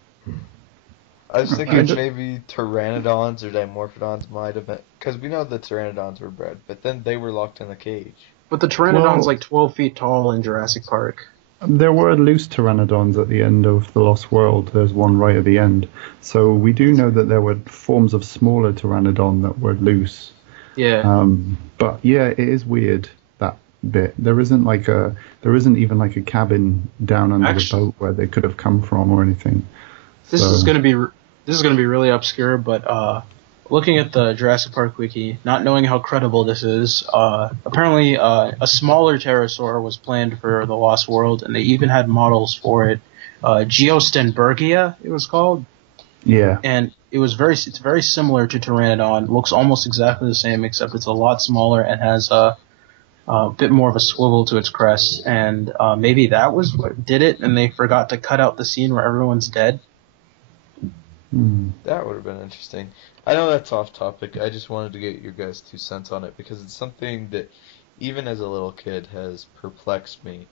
I was I thinking don't- maybe pteranodons or dimorphodons might have been, because we know the pteranodons were bred, but then they were locked in the cage. But the Pteranodon's Well- like 12 feet tall in Jurassic Park. There were loose pteranodons at the end of The Lost World. There's one right at the end. So we do know that there were forms of smaller pteranodon that were loose. Yeah. But yeah, it is weird, that bit. There isn't even like a cabin down under Actually- the boat where they could have come from or anything. This So- is gonna be really obscure, but looking at the Jurassic Park wiki, not knowing how credible this is, apparently a smaller pterosaur was planned for the Lost World, and they even had models for it. Geostenbergia, it was called, Yeah. and it's very similar to Pteranodon. Looks almost exactly the same, except it's a lot smaller and has a bit more of a swivel to its crest. And maybe that was what did it, and they forgot to cut out the scene where everyone's dead. That would have been interesting. I know that's off topic. I just wanted to get your guys' 2 cents on it because it's something that, even as a little kid, has perplexed me.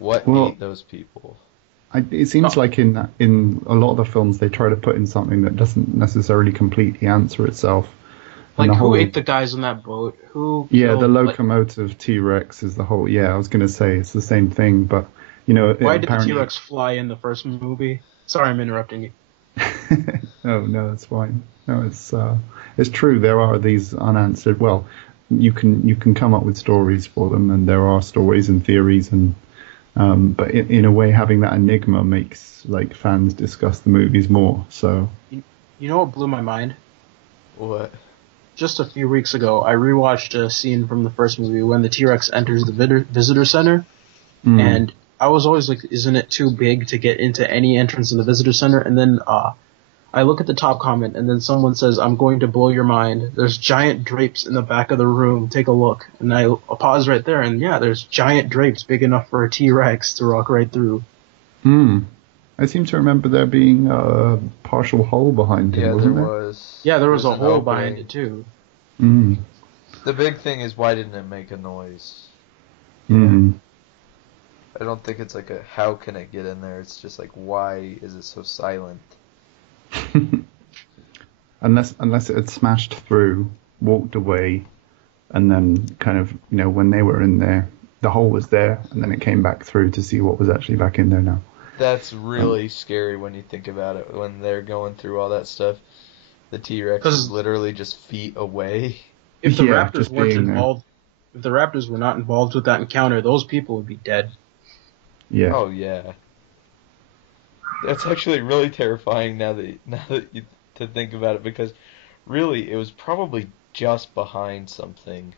What Well- ate those people? It seems like in a lot of the films they try to put in something that doesn't necessarily completely answer itself. And Like, the who whole- ate the guys on that boat? Who? Yeah, killed, the like, locomotive T-Rex is the whole. Yeah, I was going to say it's the same thing, but you know, why did the apparently. T-Rex fly in the first movie? Sorry, I'm interrupting you. No, that's fine. No, it's true. There are these unanswered. Well, you can come up with stories for them, and there are stories and theories, and but in a way, having that enigma makes like fans discuss the movies more. So You know what blew my mind? What? Just a few weeks ago, I rewatched a scene from the first movie when the T-Rex enters the visitor center, and I was always like, isn't it too big to get into any entrance in the visitor center? And then I look at the top comment, and then someone says, I'm going to blow your mind. There's giant drapes in the back of the room. Take a look. And I pause right there, and yeah, there's giant drapes big enough for a T-Rex to walk right through. I seem to remember there being a partial hole behind him, Yeah, there wasn't there? was. Yeah, there was a an hole opening. behind it, too. The big thing is, why didn't it make a noise? I don't think it's like a how can it get in there. It's just like, why is it so silent? Unless it had smashed through, walked away, and then kind of, you know, when they were in there, the hole was there, and then it came back through to see what was actually back in there now. That's really scary when you think about it. When they're going through all that stuff, the T-Rex is literally just feet away. If the Yeah, Raptors just weren't being there. involved, if the Raptors were not involved with that encounter, those people would be dead. Yeah. Oh yeah. That's actually really terrifying now that you to think about it, because really it was probably just behind something.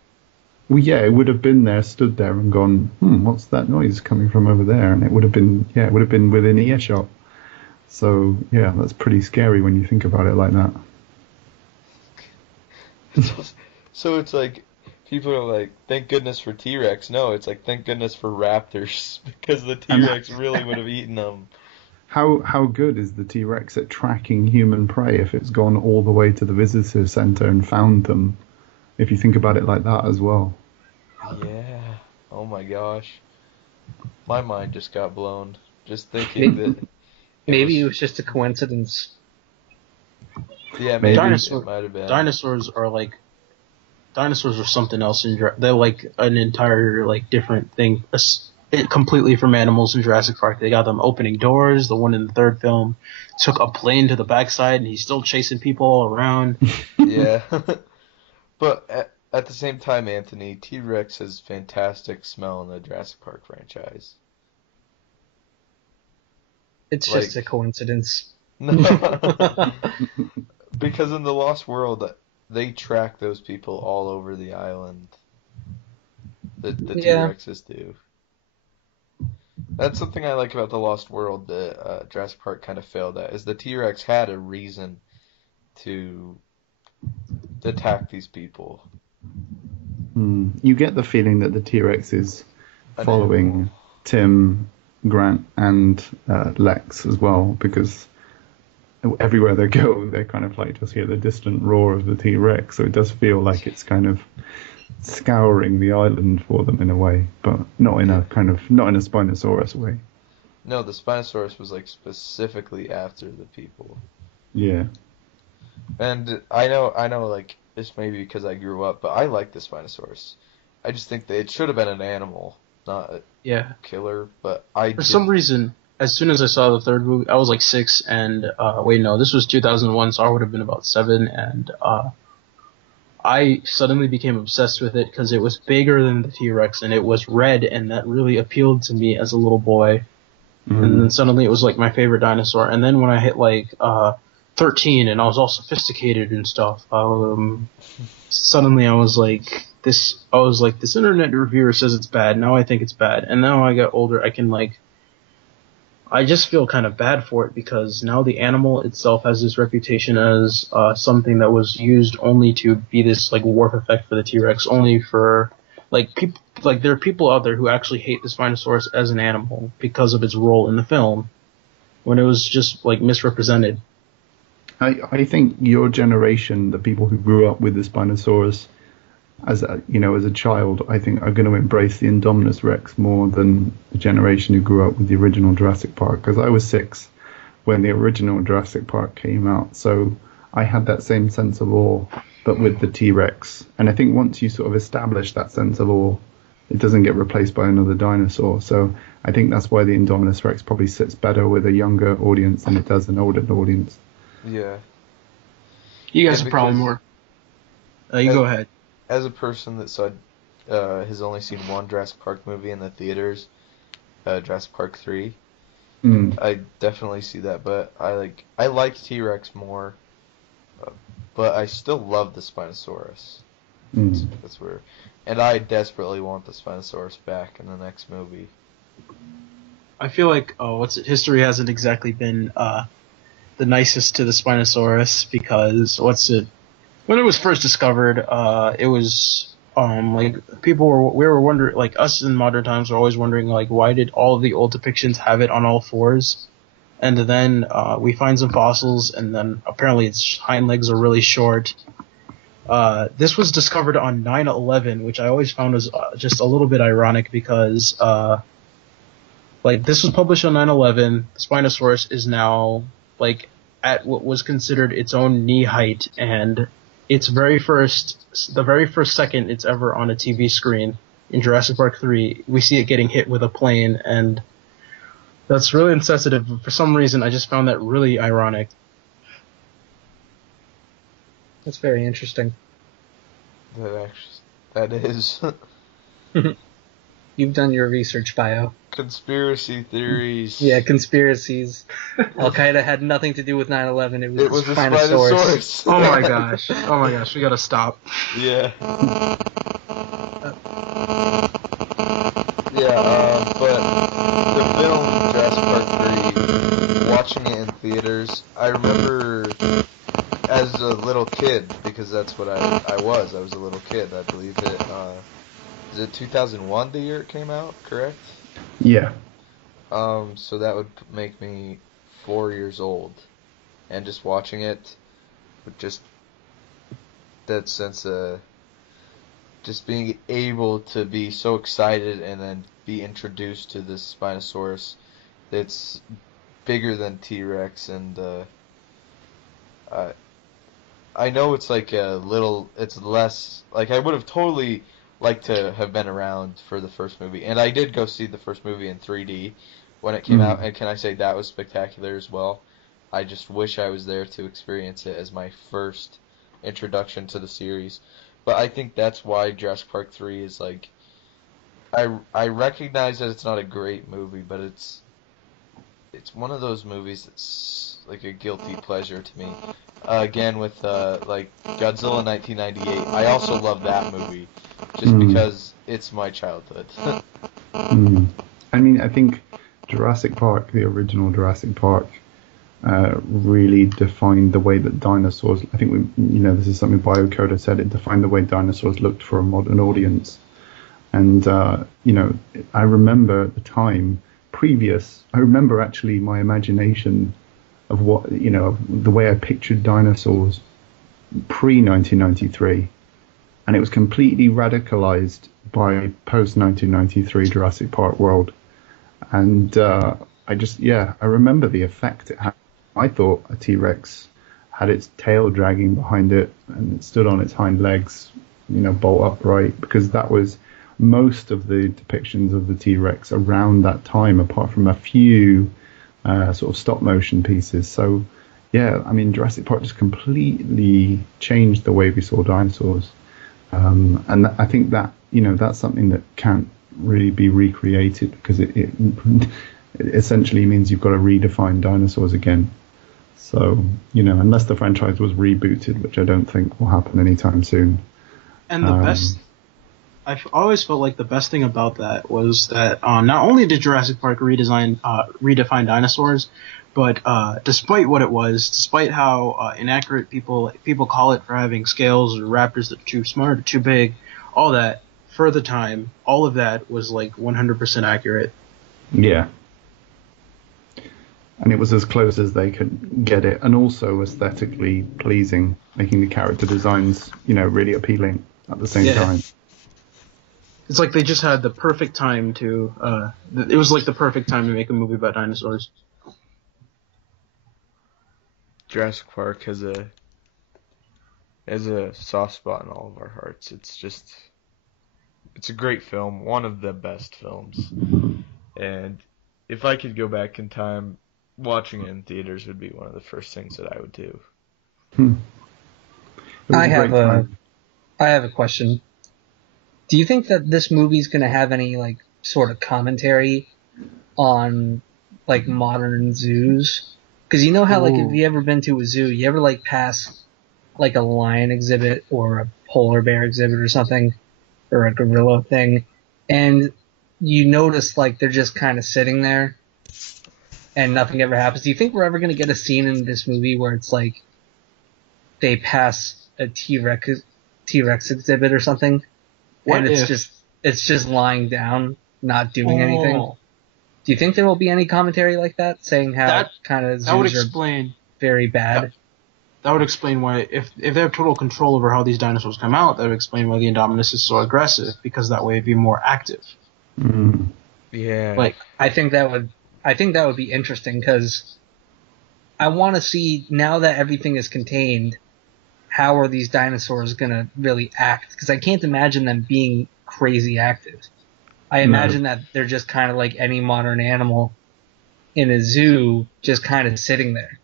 Well, yeah, it would have been there, stood there, and gone, what's that noise coming from over there? And it would have been within earshot. So yeah, that's pretty scary when you think about it like that. So it's like, people are like, thank goodness for T-Rex. No, it's like, thank goodness for Raptors, because the T-Rex really would have eaten them. How good is the T-Rex at tracking human prey if it's gone all the way to the visitor center and found them? If you think about it like that as well. Yeah. Oh my gosh. My mind just got blown. Just thinking that... Maybe it was just a coincidence. Yeah, maybe Dinosaur- it might have been. Dinosaurs are something else. They're like an entire like different thing, completely from animals in Jurassic Park. They got them opening doors. The one in the third film took a plane to the backside, and he's still chasing people all around. Yeah. But at the same time, Anthony, T-Rex has fantastic smell in the Jurassic Park franchise. It's just a coincidence. No. Because in the Lost World, they track those people all over the island. The Yeah. T-Rexes do. That's something I like about the Lost World that Jurassic Park kind of failed at, is the T-Rex had a reason to attack these people. You get the feeling that the T-Rex is An following animal. Tim, Grant, and Lex as well, because everywhere they go, they kind of like just hear the distant roar of the T-Rex. So it does feel like it's kind of scouring the island for them in a way, but not in a Spinosaurus way. No, the Spinosaurus was like specifically after the people. Yeah. And I know, like, this may be because I grew up, but I like the Spinosaurus. I just think that it should have been an animal, not a Yeah. killer, but For some reason, as soon as I saw the third movie, I was like 6, and wait, no, this was 2001, so I would have been about 7, and I suddenly became obsessed with it because it was bigger than the T-Rex, and it was red, and that really appealed to me as a little boy. And then suddenly it was like my favorite dinosaur. And then when I hit like 13 and I was all sophisticated and stuff, suddenly I was like, this internet reviewer says it's bad. Now I think it's bad. And now I got older, I just feel kind of bad for it because now the animal itself has this reputation as something that was used only to be this like warp effect for the T-Rex, only for like people. Like there are people out there who actually hate the Spinosaurus as an animal because of its role in the film, when it was just like misrepresented. I think your generation, the people who grew up with the Spinosaurus as a child, I think are going to embrace the Indominus Rex more than the generation who grew up with the original Jurassic Park. Because I was 6 when the original Jurassic Park came out, so I had that same sense of awe, but with the T-Rex. And I think once you sort of establish that sense of awe, it doesn't get replaced by another dinosaur. So I think that's why the Indominus Rex probably sits better with a younger audience than it does an older audience. Yeah. You guys Yeah, are probably more. You go ahead. As a person that has only seen one Jurassic Park movie in the theaters, Jurassic Park 3, I definitely see that. But I like T-Rex more, but I still love the Spinosaurus. That's weird. And I desperately want the Spinosaurus back in the next movie. I feel like history hasn't exactly been the nicest to the Spinosaurus because when it was first discovered, it was like we were wondering, like us in modern times were always wondering like why did all of the old depictions have it on all fours, and then we find some fossils, and then apparently its hind legs are really short. This was discovered on 9/11, which I always found was just a little bit ironic because, this was published on 9/11. The Spinosaurus is now, at what was considered its own knee height, and the very first second it's ever on a TV screen in Jurassic Park 3, we see it getting hit with a plane, and that's really insensitive. But for some reason, I just found that really ironic. That's very interesting. That is. You've done your research, Bio. Conspiracy theories. Yeah, conspiracies. Al-Qaeda had nothing to do with 9/11. It was a Spinosaurus. Spinosaurus. Oh my gosh, we gotta stop. Yeah. But the film Jurassic Park 3, watching it in theaters, I remember as a little kid, because that's what I was a little kid, I believe it, is it 2001 the year it came out, correct? Yeah. So that would make me 4 years old, and just watching it with just that sense of just being able to be so excited and then be introduced to this Spinosaurus that's bigger than T-Rex, and I know it's it's less, I would have totally liked to have been around for the first movie, and I did go see the first movie in 3D when it came out, and can I say that was spectacular as well. I just wish I was there to experience it as my first introduction to the series. But I think that's why Jurassic Park 3 is I recognize that it's not a great movie, but it's one of those movies that's like a guilty pleasure to me. Again, with like Godzilla 1998, I also love that movie just because it's my childhood. I mean, I think Jurassic Park, the original Jurassic Park, really defined the way that dinosaurs. I think this is something Biocoda said. It defined the way dinosaurs looked for a modern audience. And I remember at the time I remember actually my imagination of what the way I pictured dinosaurs pre-1993, and it was completely radicalized by post-1993 Jurassic Park world. And I remember the effect it had. I thought a T-Rex had its tail dragging behind it and it stood on its hind legs, bolt upright, because that was most of the depictions of the T-Rex around that time, apart from a few sort of stop motion pieces. So, yeah, I mean, Jurassic Park just completely changed the way we saw dinosaurs. And I think that, that's something that can't really be recreated, because it essentially means you've got to redefine dinosaurs again. So, unless the franchise was rebooted, which I don't think will happen anytime soon. And the best, I've always felt like the best thing about that was that not only did Jurassic Park redefine dinosaurs, but despite what it was, despite how inaccurate people call it for having scales or raptors that are too smart or too big, all that, for the time, all of that was like 100% accurate. Yeah. And it was as close as they could get it, and also aesthetically pleasing, making the character designs, really appealing at the same time. It's like they just had the perfect time to. It was like the perfect time to make a movie about dinosaurs. Jurassic Park has a soft spot in all of our hearts. It's a great film, one of the best films. And if I could go back in time, watching it in theaters would be one of the first things that I would do. I have a question. Do you think that this movie's going to have any like sort of commentary on like modern zoos? Because you know how like if you ever been to a zoo, you ever like pass like a lion exhibit or a polar bear exhibit or something, or a gorilla thing, and you notice like they're just kind of sitting there and nothing ever happens. Do you think we're ever going to get a scene in this movie where it's like they pass a T-Rex exhibit or something, it's just lying down, not doing anything? Do you think there will be any commentary like that, saying how kind of zoos are very bad? That would explain why, if they have total control over how these dinosaurs come out, that would explain why the Indominus is so aggressive, because that way it'd be more active. Yeah. Like, I think that would be interesting, because I want to see, now that everything is contained, how are these dinosaurs going to really act? Because I can't imagine them being crazy active. I imagine that they're just kind of like any modern animal in a zoo, just kind of sitting there.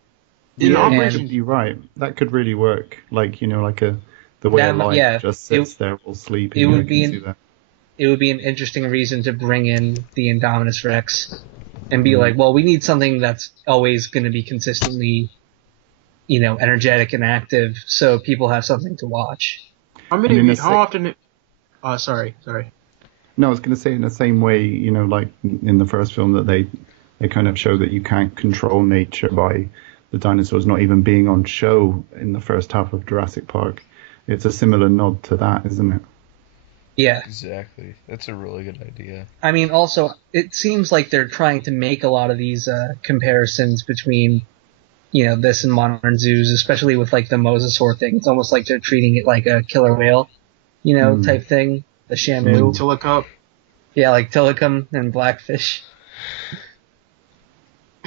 You're right. That could really work. Like, the way a lion just sits there all sleeping. It would be an interesting reason to bring in the Indominus Rex and be like, well, we need something that's always going to be consistently, energetic and active, so people have something to watch. How often? Sorry. No, I was going to say, in the same way, like in the first film, that they kind of show that you can't control nature by the dinosaurs not even being on show in the first half of Jurassic Park. It's a similar nod to that, isn't it? Yeah. Exactly. That's a really good idea. I mean, also, it seems like they're trying to make a lot of these comparisons between, this and modern zoos, especially with, like, the mosasaur thing. It's almost like they're treating it like a killer whale, type thing. The Shamu. Tilicup. Yeah, like Tilikum and Blackfish.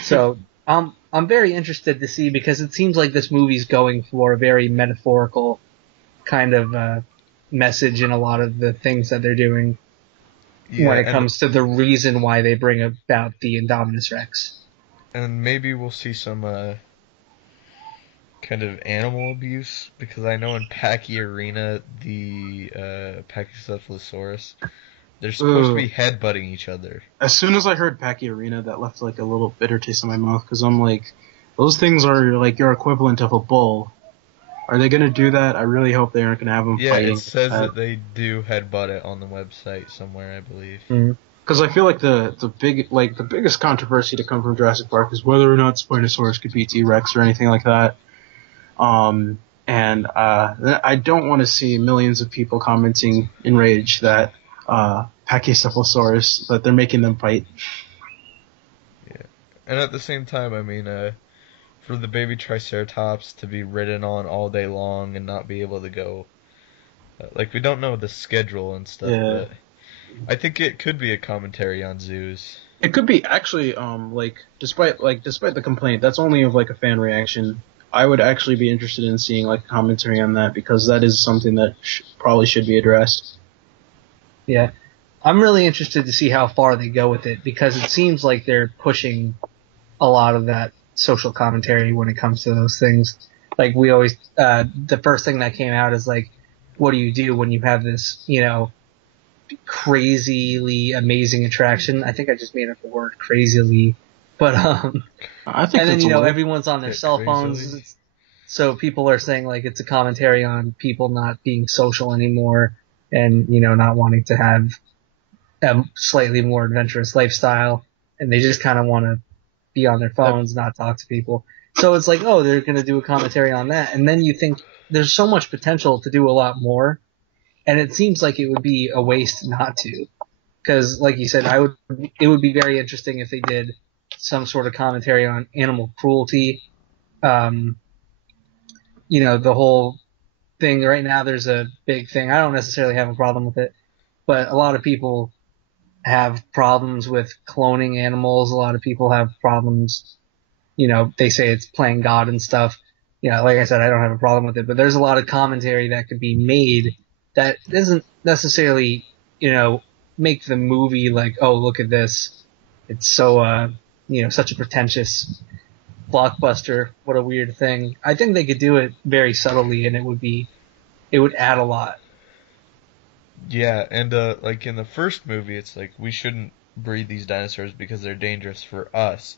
So, I'm very interested to see, because it seems like this movie's going for a very metaphorical kind of message in a lot of the things that they're doing when it comes to the reason why they bring about the Indominus Rex. And maybe we'll see some kind of animal abuse, because I know in Pachy Arena, the Pachycephalosaurus They're supposed to be headbutting each other. As soon as I heard Pachyarena, that left like a little bitter taste in my mouth because I'm like, those things are like your equivalent of a bull. Are they gonna do that? I really hope they aren't gonna have them fighting. Yeah, it says that they do headbutt it on the website somewhere, I believe. Because I feel like the biggest controversy to come from Jurassic Park is whether or not Spinosaurus could beat T-Rex or anything like that. And I don't want to see millions of people commenting in rage that Pachycephalosaurus, that they're making them fight. Yeah, and at the same time, I mean, for the baby Triceratops to be ridden on all day long and not be able to go, like, we don't know the schedule and stuff, but I think it could be a commentary on zoos. It could be actually, despite the complaint, that's only of like a fan reaction. I would actually be interested in seeing like a commentary on that because that is something that probably should be addressed. Yeah, I'm really interested to see how far they go with it because it seems like they're pushing a lot of that social commentary when it comes to those things. Like we always, the first thing that came out is like, what do you do when you have this, crazily amazing attraction? I think I just made up the word crazily, but I think and then everyone's on their cell phones, so people are saying like it's a commentary on people not being social anymore and not wanting to have a slightly more adventurous lifestyle, and they just kind of want to be on their phones, not talk to people. So it's like, oh, they're going to do a commentary on that, and then you think there's so much potential to do a lot more, and it seems like it would be a waste not to, because like you said, it would be very interesting if they did some sort of commentary on animal cruelty. The whole thing right now, there's a big thing. I don't necessarily have a problem with it, but a lot of people have problems with cloning animals. A lot of people have problems, they say it's playing God and stuff. Like I said, I don't have a problem with it, but there's a lot of commentary that could be made that doesn't necessarily, make the movie like, oh, look at this. It's so, such a pretentious blockbuster. What a weird thing. I think they could do it very subtly and it would add a lot. Yeah, and like in the first movie, it's like we shouldn't breed these dinosaurs because they're dangerous for us.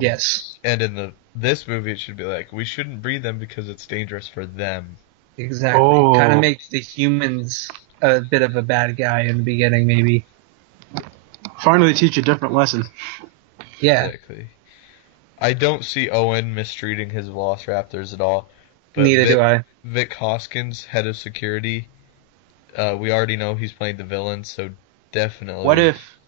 Yes. And in this movie, it should be like we shouldn't breed them because it's dangerous for them. Exactly. Kind of makes the humans a bit of a bad guy in the beginning, maybe. Finally teach a different lesson. Yeah. Exactly. I don't see Owen mistreating his Velociraptors at all. But Neither do I. Vic Hoskins, head of security, we already know he's playing the villain, so definitely.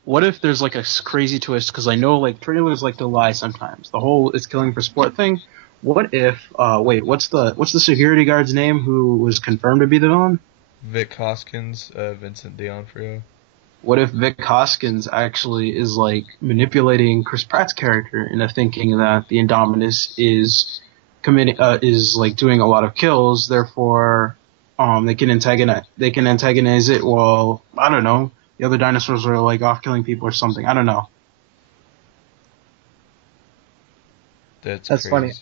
What if there's like a crazy twist? Because I know like trailers like to lie sometimes. The whole "it's killing for sport" thing. What if? What's the security guard's name who was confirmed to be the villain? Vic Hoskins, Vincent D'Onofrio. What if Vic Hoskins actually is like manipulating Chris Pratt's character into thinking that the Indominus is like doing a lot of kills, therefore they can antagonize it while, I don't know, the other dinosaurs are like off killing people or something. I don't know. That's crazy. Funny.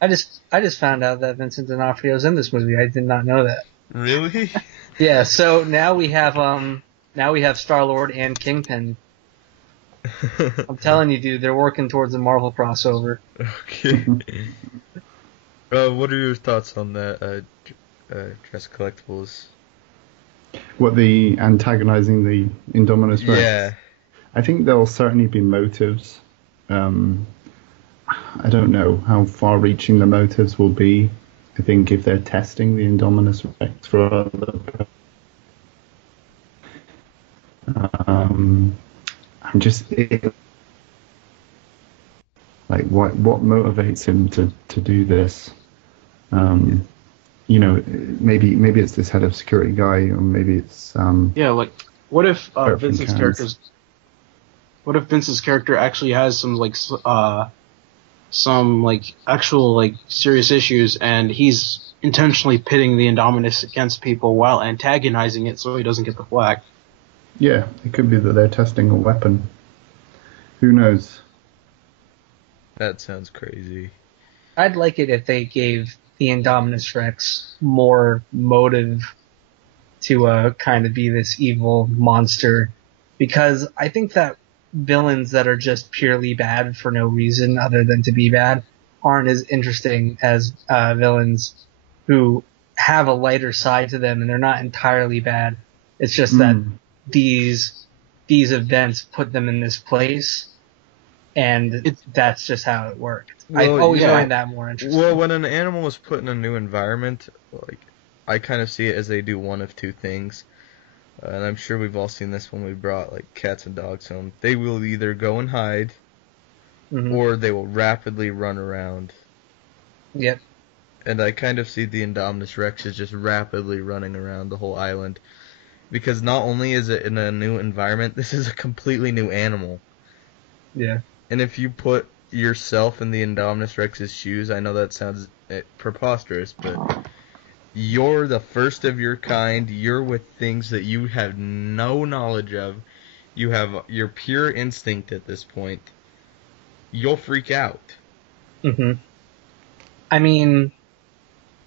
I just found out that Vincent D'Onofrio's in this movie. I did not know that. Really? Yeah, so now we have Star-Lord and Kingpin. I'm telling you, dude, they're working towards a Marvel crossover. Okay. What are your thoughts on that, Jurassic Collectibles? What, the antagonizing the Indominus Rex? Yeah. I think there'll certainly be motives. I don't know how far-reaching the motives will be. I think if they're testing the Indominus Rex for other I'm just like what motivates him to do this? Maybe it's this head of security guy, or maybe it's like what if Vince's character actually has some actual serious issues, and he's intentionally pitting the Indominus against people while antagonizing it so he doesn't get the flack. Yeah, it could be that they're testing a weapon. Who knows? That sounds crazy. I'd like it if they gave the Indominus Rex more motive to kind of be this evil monster, because I think that villains that are just purely bad for no reason other than to be bad aren't as interesting as villains who have a lighter side to them and they're not entirely bad. It's just that these events put them in this place, and that's just how it worked. I always find that more interesting. Well, when an animal is put in a new environment, like, I kind of see it as they do one of two things. And I'm sure we've all seen this when we brought, like, cats and dogs home. They will either go and hide, or they will rapidly run around. Yep. And I kind of see the Indominus Rex as just rapidly running around the whole island. Because not only is it in a new environment, this is a completely new animal. Yeah. And if you put yourself in the Indominus Rex's shoes, I know that sounds preposterous, but you're the first of your kind. You're with things that you have no knowledge of. You have your pure instinct at this point. You'll freak out. I mean,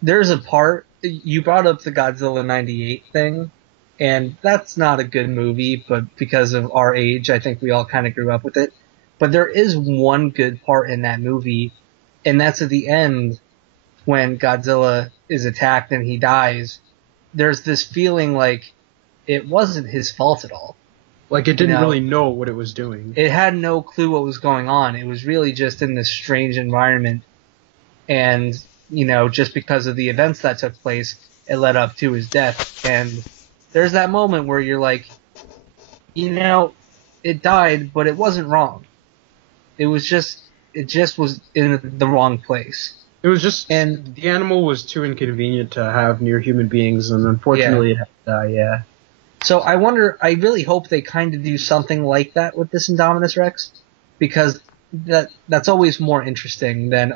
there's a part, you brought up the Godzilla 98 thing, and that's not a good movie, but because of our age, I think we all kind of grew up with it. But there is one good part in that movie, and that's at the end when Godzilla is attacked and he dies. There's this feeling like it wasn't his fault at all. Like it didn't really know what it was doing. It had no clue what was going on. It was really just in this strange environment. And, just because of the events that took place, it led up to his death. And there's that moment where you're like, it died, but it wasn't wrong. It just was in the wrong place. It was just, and the animal was too inconvenient to have near human beings, and unfortunately it had to die, So I really hope they kind of do something like that with this Indominus Rex, because that's always more interesting than,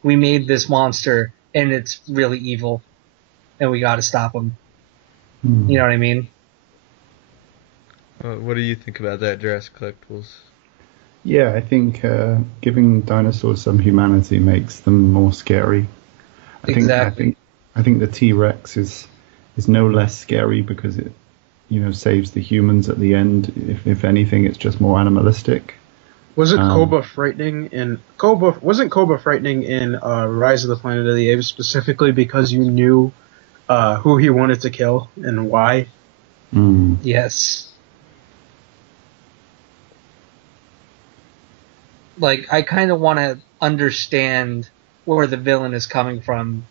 we made this monster and it's really evil and we gotta stop him. You know what I mean? What do you think about that, Jurassic Collectibles? Yeah, I think giving dinosaurs some humanity makes them more scary. Exactly. I think the T-Rex is no less scary because it, saves the humans at the end. If anything, it's just more animalistic. Wasn't Cobra frightening in Rise of the Planet of the Apes specifically because you knew who he wanted to kill and why? Yes. Like, I kind of want to understand where the villain is coming from,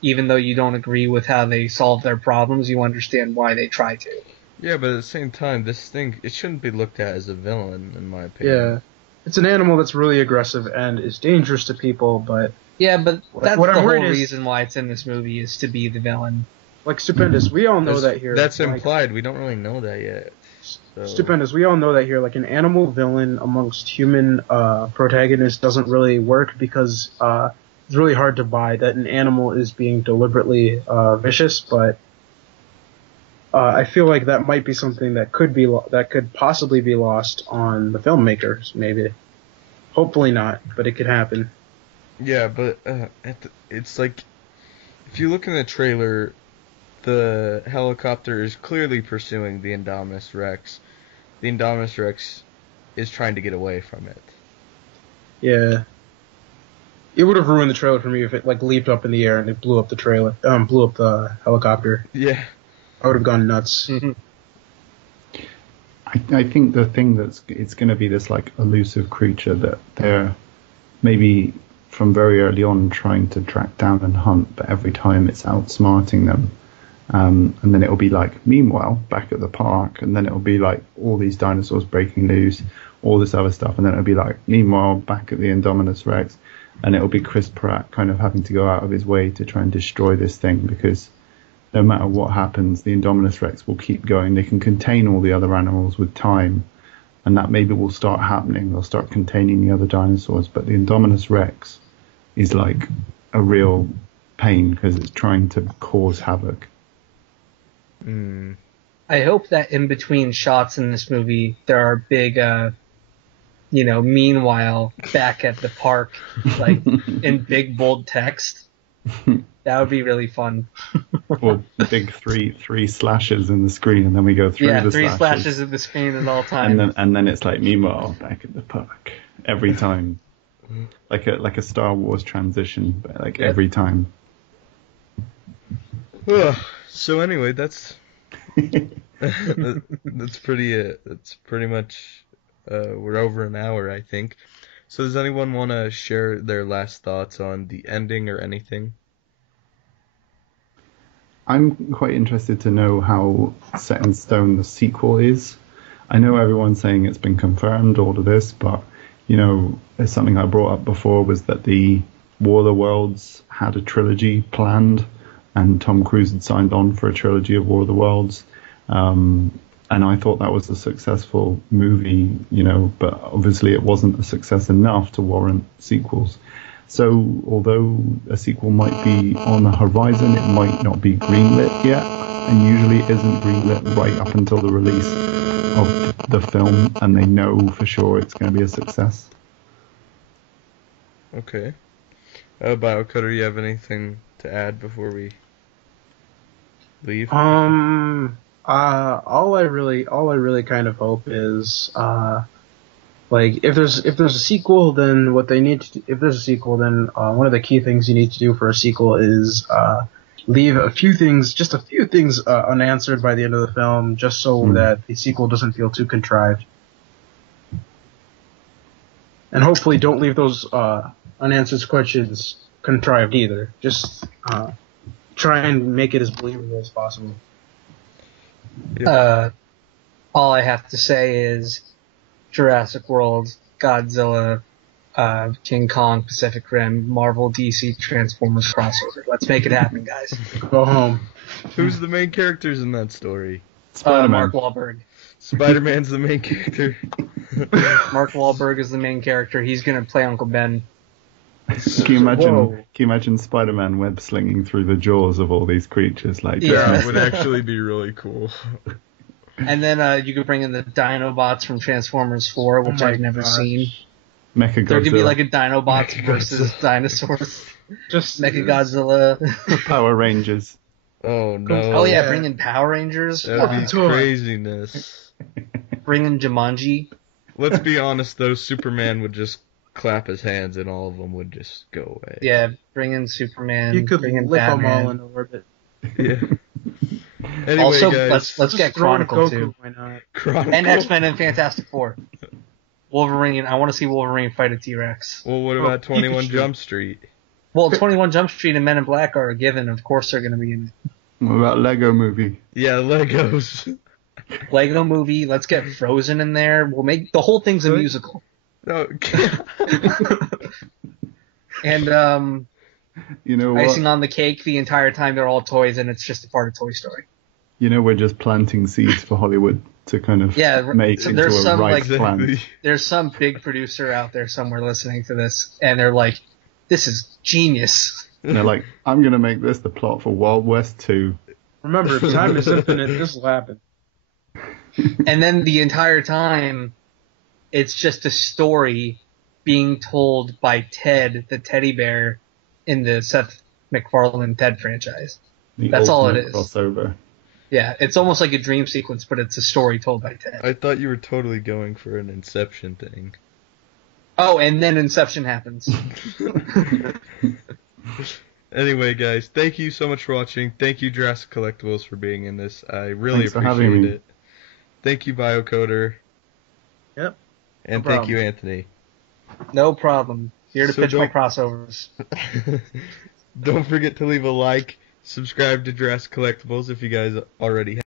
even though you don't agree with how they solve their problems. You understand why they try to. Yeah, but at the same time, this thing, it shouldn't be looked at as a villain, in my opinion. Yeah. It's an animal that's really aggressive and is dangerous to people, but... Yeah, but that's the whole reason why it's in this movie, is to be the villain. Like, Stupendous, we all know that here. That's implied. We don't really know that yet. So. Stupendous, we all know that here. Like, an animal villain amongst human protagonists doesn't really work because it's really hard to buy that an animal is being deliberately vicious, but I feel like that might be something that could possibly be lost on the filmmakers, maybe. Hopefully not, but it could happen. Yeah, but it's like, if you look in the trailer, the helicopter is clearly pursuing the Indominus Rex. The Indominus Rex is trying to get away from it. Yeah. It would have ruined the trailer for me if it leaped up in the air and it blew up the helicopter. Yeah. I would have gone nuts. I think the thing it's going to be this elusive creature that they're maybe from very early on trying to track down and hunt, but every time it's outsmarting them. And then it'll be meanwhile, back at the park, and then it'll be all these dinosaurs breaking loose, all this other stuff, and then it'll be meanwhile, back at the Indominus Rex, and it'll be Chris Pratt kind of having to go out of his way to try and destroy this thing, because no matter what happens, the Indominus Rex will keep going. They can contain all the other animals with time, and that maybe will start happening. They'll start containing the other dinosaurs, but the Indominus Rex is a real pain because it's trying to cause havoc. I hope that in between shots in this movie, there are big, meanwhile, back at the park, in big, bold text. That would be really fun. Or big three slashes in the screen, and then we go through the three slashes. slashes in the screen at all times. And then it's like Nemo back in the park every time, like a Star Wars transition, but like every time. So anyway, that's that's pretty much we're over an hour, I think. So does anyone want to share their last thoughts on the ending or anything? I'm quite interested to know how set in stone the sequel is. I know everyone's saying it's been confirmed, all of this, but, you know, there's something I brought up before was that the War of the Worlds had a trilogy planned, and Tom Cruise had signed on for a trilogy of War of the Worlds. And I thought that was a successful movie, you know, but obviously it wasn't a success enough to warrant sequels. So although a sequel might be on the horizon, it might not be greenlit yet, and usually it isn't greenlit right up until the release of the film, and they know for sure it's going to be a success. Okay. Biocutter, you have anything to add before we leave? All I really kind of hope is, like, if there's a sequel, then what they need to do, if there's a sequel, then one of the key things you need to do for a sequel is leave a few things unanswered by the end of the film, just so that the sequel doesn't feel too contrived. And hopefully don't leave those unanswered questions contrived either. Just try and make it as believable as possible. All I have to say is Jurassic World, Godzilla, King Kong, Pacific Rim, Marvel, DC, Transformers crossover. Let's make it happen, guys. Go home. Who's the main characters in that story? Spider-Man. Mark Wahlberg. Spider-Man's the main character. Mark Wahlberg is the main character. He's going to play Uncle Ben. Can you imagine Spider-Man web slinging through the jaws of all these creatures? Like, Yeah, it would actually be really cool. And then you could bring in the Dinobots from Transformers 4, which I've never seen. Mechagodzilla. There could be like a Dinobots versus dinosaurs. Just Mechagodzilla. Power Rangers. Oh no. Oh yeah, bring in Power Rangers. That'd be craziness. Bring in Jumanji. Let's be honest though, Superman would just clap his hands and all of them would just go away. Yeah, bring in Superman. You could bring in lift them Batman. all into orbit. Yeah. Anyway, Also, guys, let's get throw in Chronicle Goku, too. why not? Chronicle. And X-Men and Fantastic Four. Wolverine. I want to see Wolverine fight a T-Rex. Well, what about 21 Pikachu. Jump Street? Well, 21 Jump Street and Men in Black are a given. Of course they're going to be in What about Lego Movie? Yeah, Legos. Lego Movie. Let's get Frozen in there. We'll make the whole thing's a musical. No. And You know what? icing on the cake the entire time they're all toys and it's just a part of Toy Story. You know, we're just planting seeds for Hollywood to kind of make so into there's a some, ripe like, plant. There's some big producer out there somewhere listening to this and they're like, this is genius. And they're like, I'm going to make this the plot for Wild West 2. Remember, if time is infinite, this will happen. And then the entire time, it's just a story being told by Ted, the teddy bear, in the Seth MacFarlane Ted franchise. That's all it is. Crossover. Yeah, it's almost like a dream sequence, but it's a story told by Ted. I thought you were totally going for an Inception thing. Oh, and then Inception happens. Anyway, guys, thank you so much for watching. Thank you, Jurassic Collectibles, for being in this. I really Thanks for having appreciate me. it. Thank you, Biocoder. Yep. And No thank you, problem. Anthony. No problem. Here to So pitch my don't- crossovers. Don't forget to leave a like, subscribe to Jurassic Collectibles if you guys already have.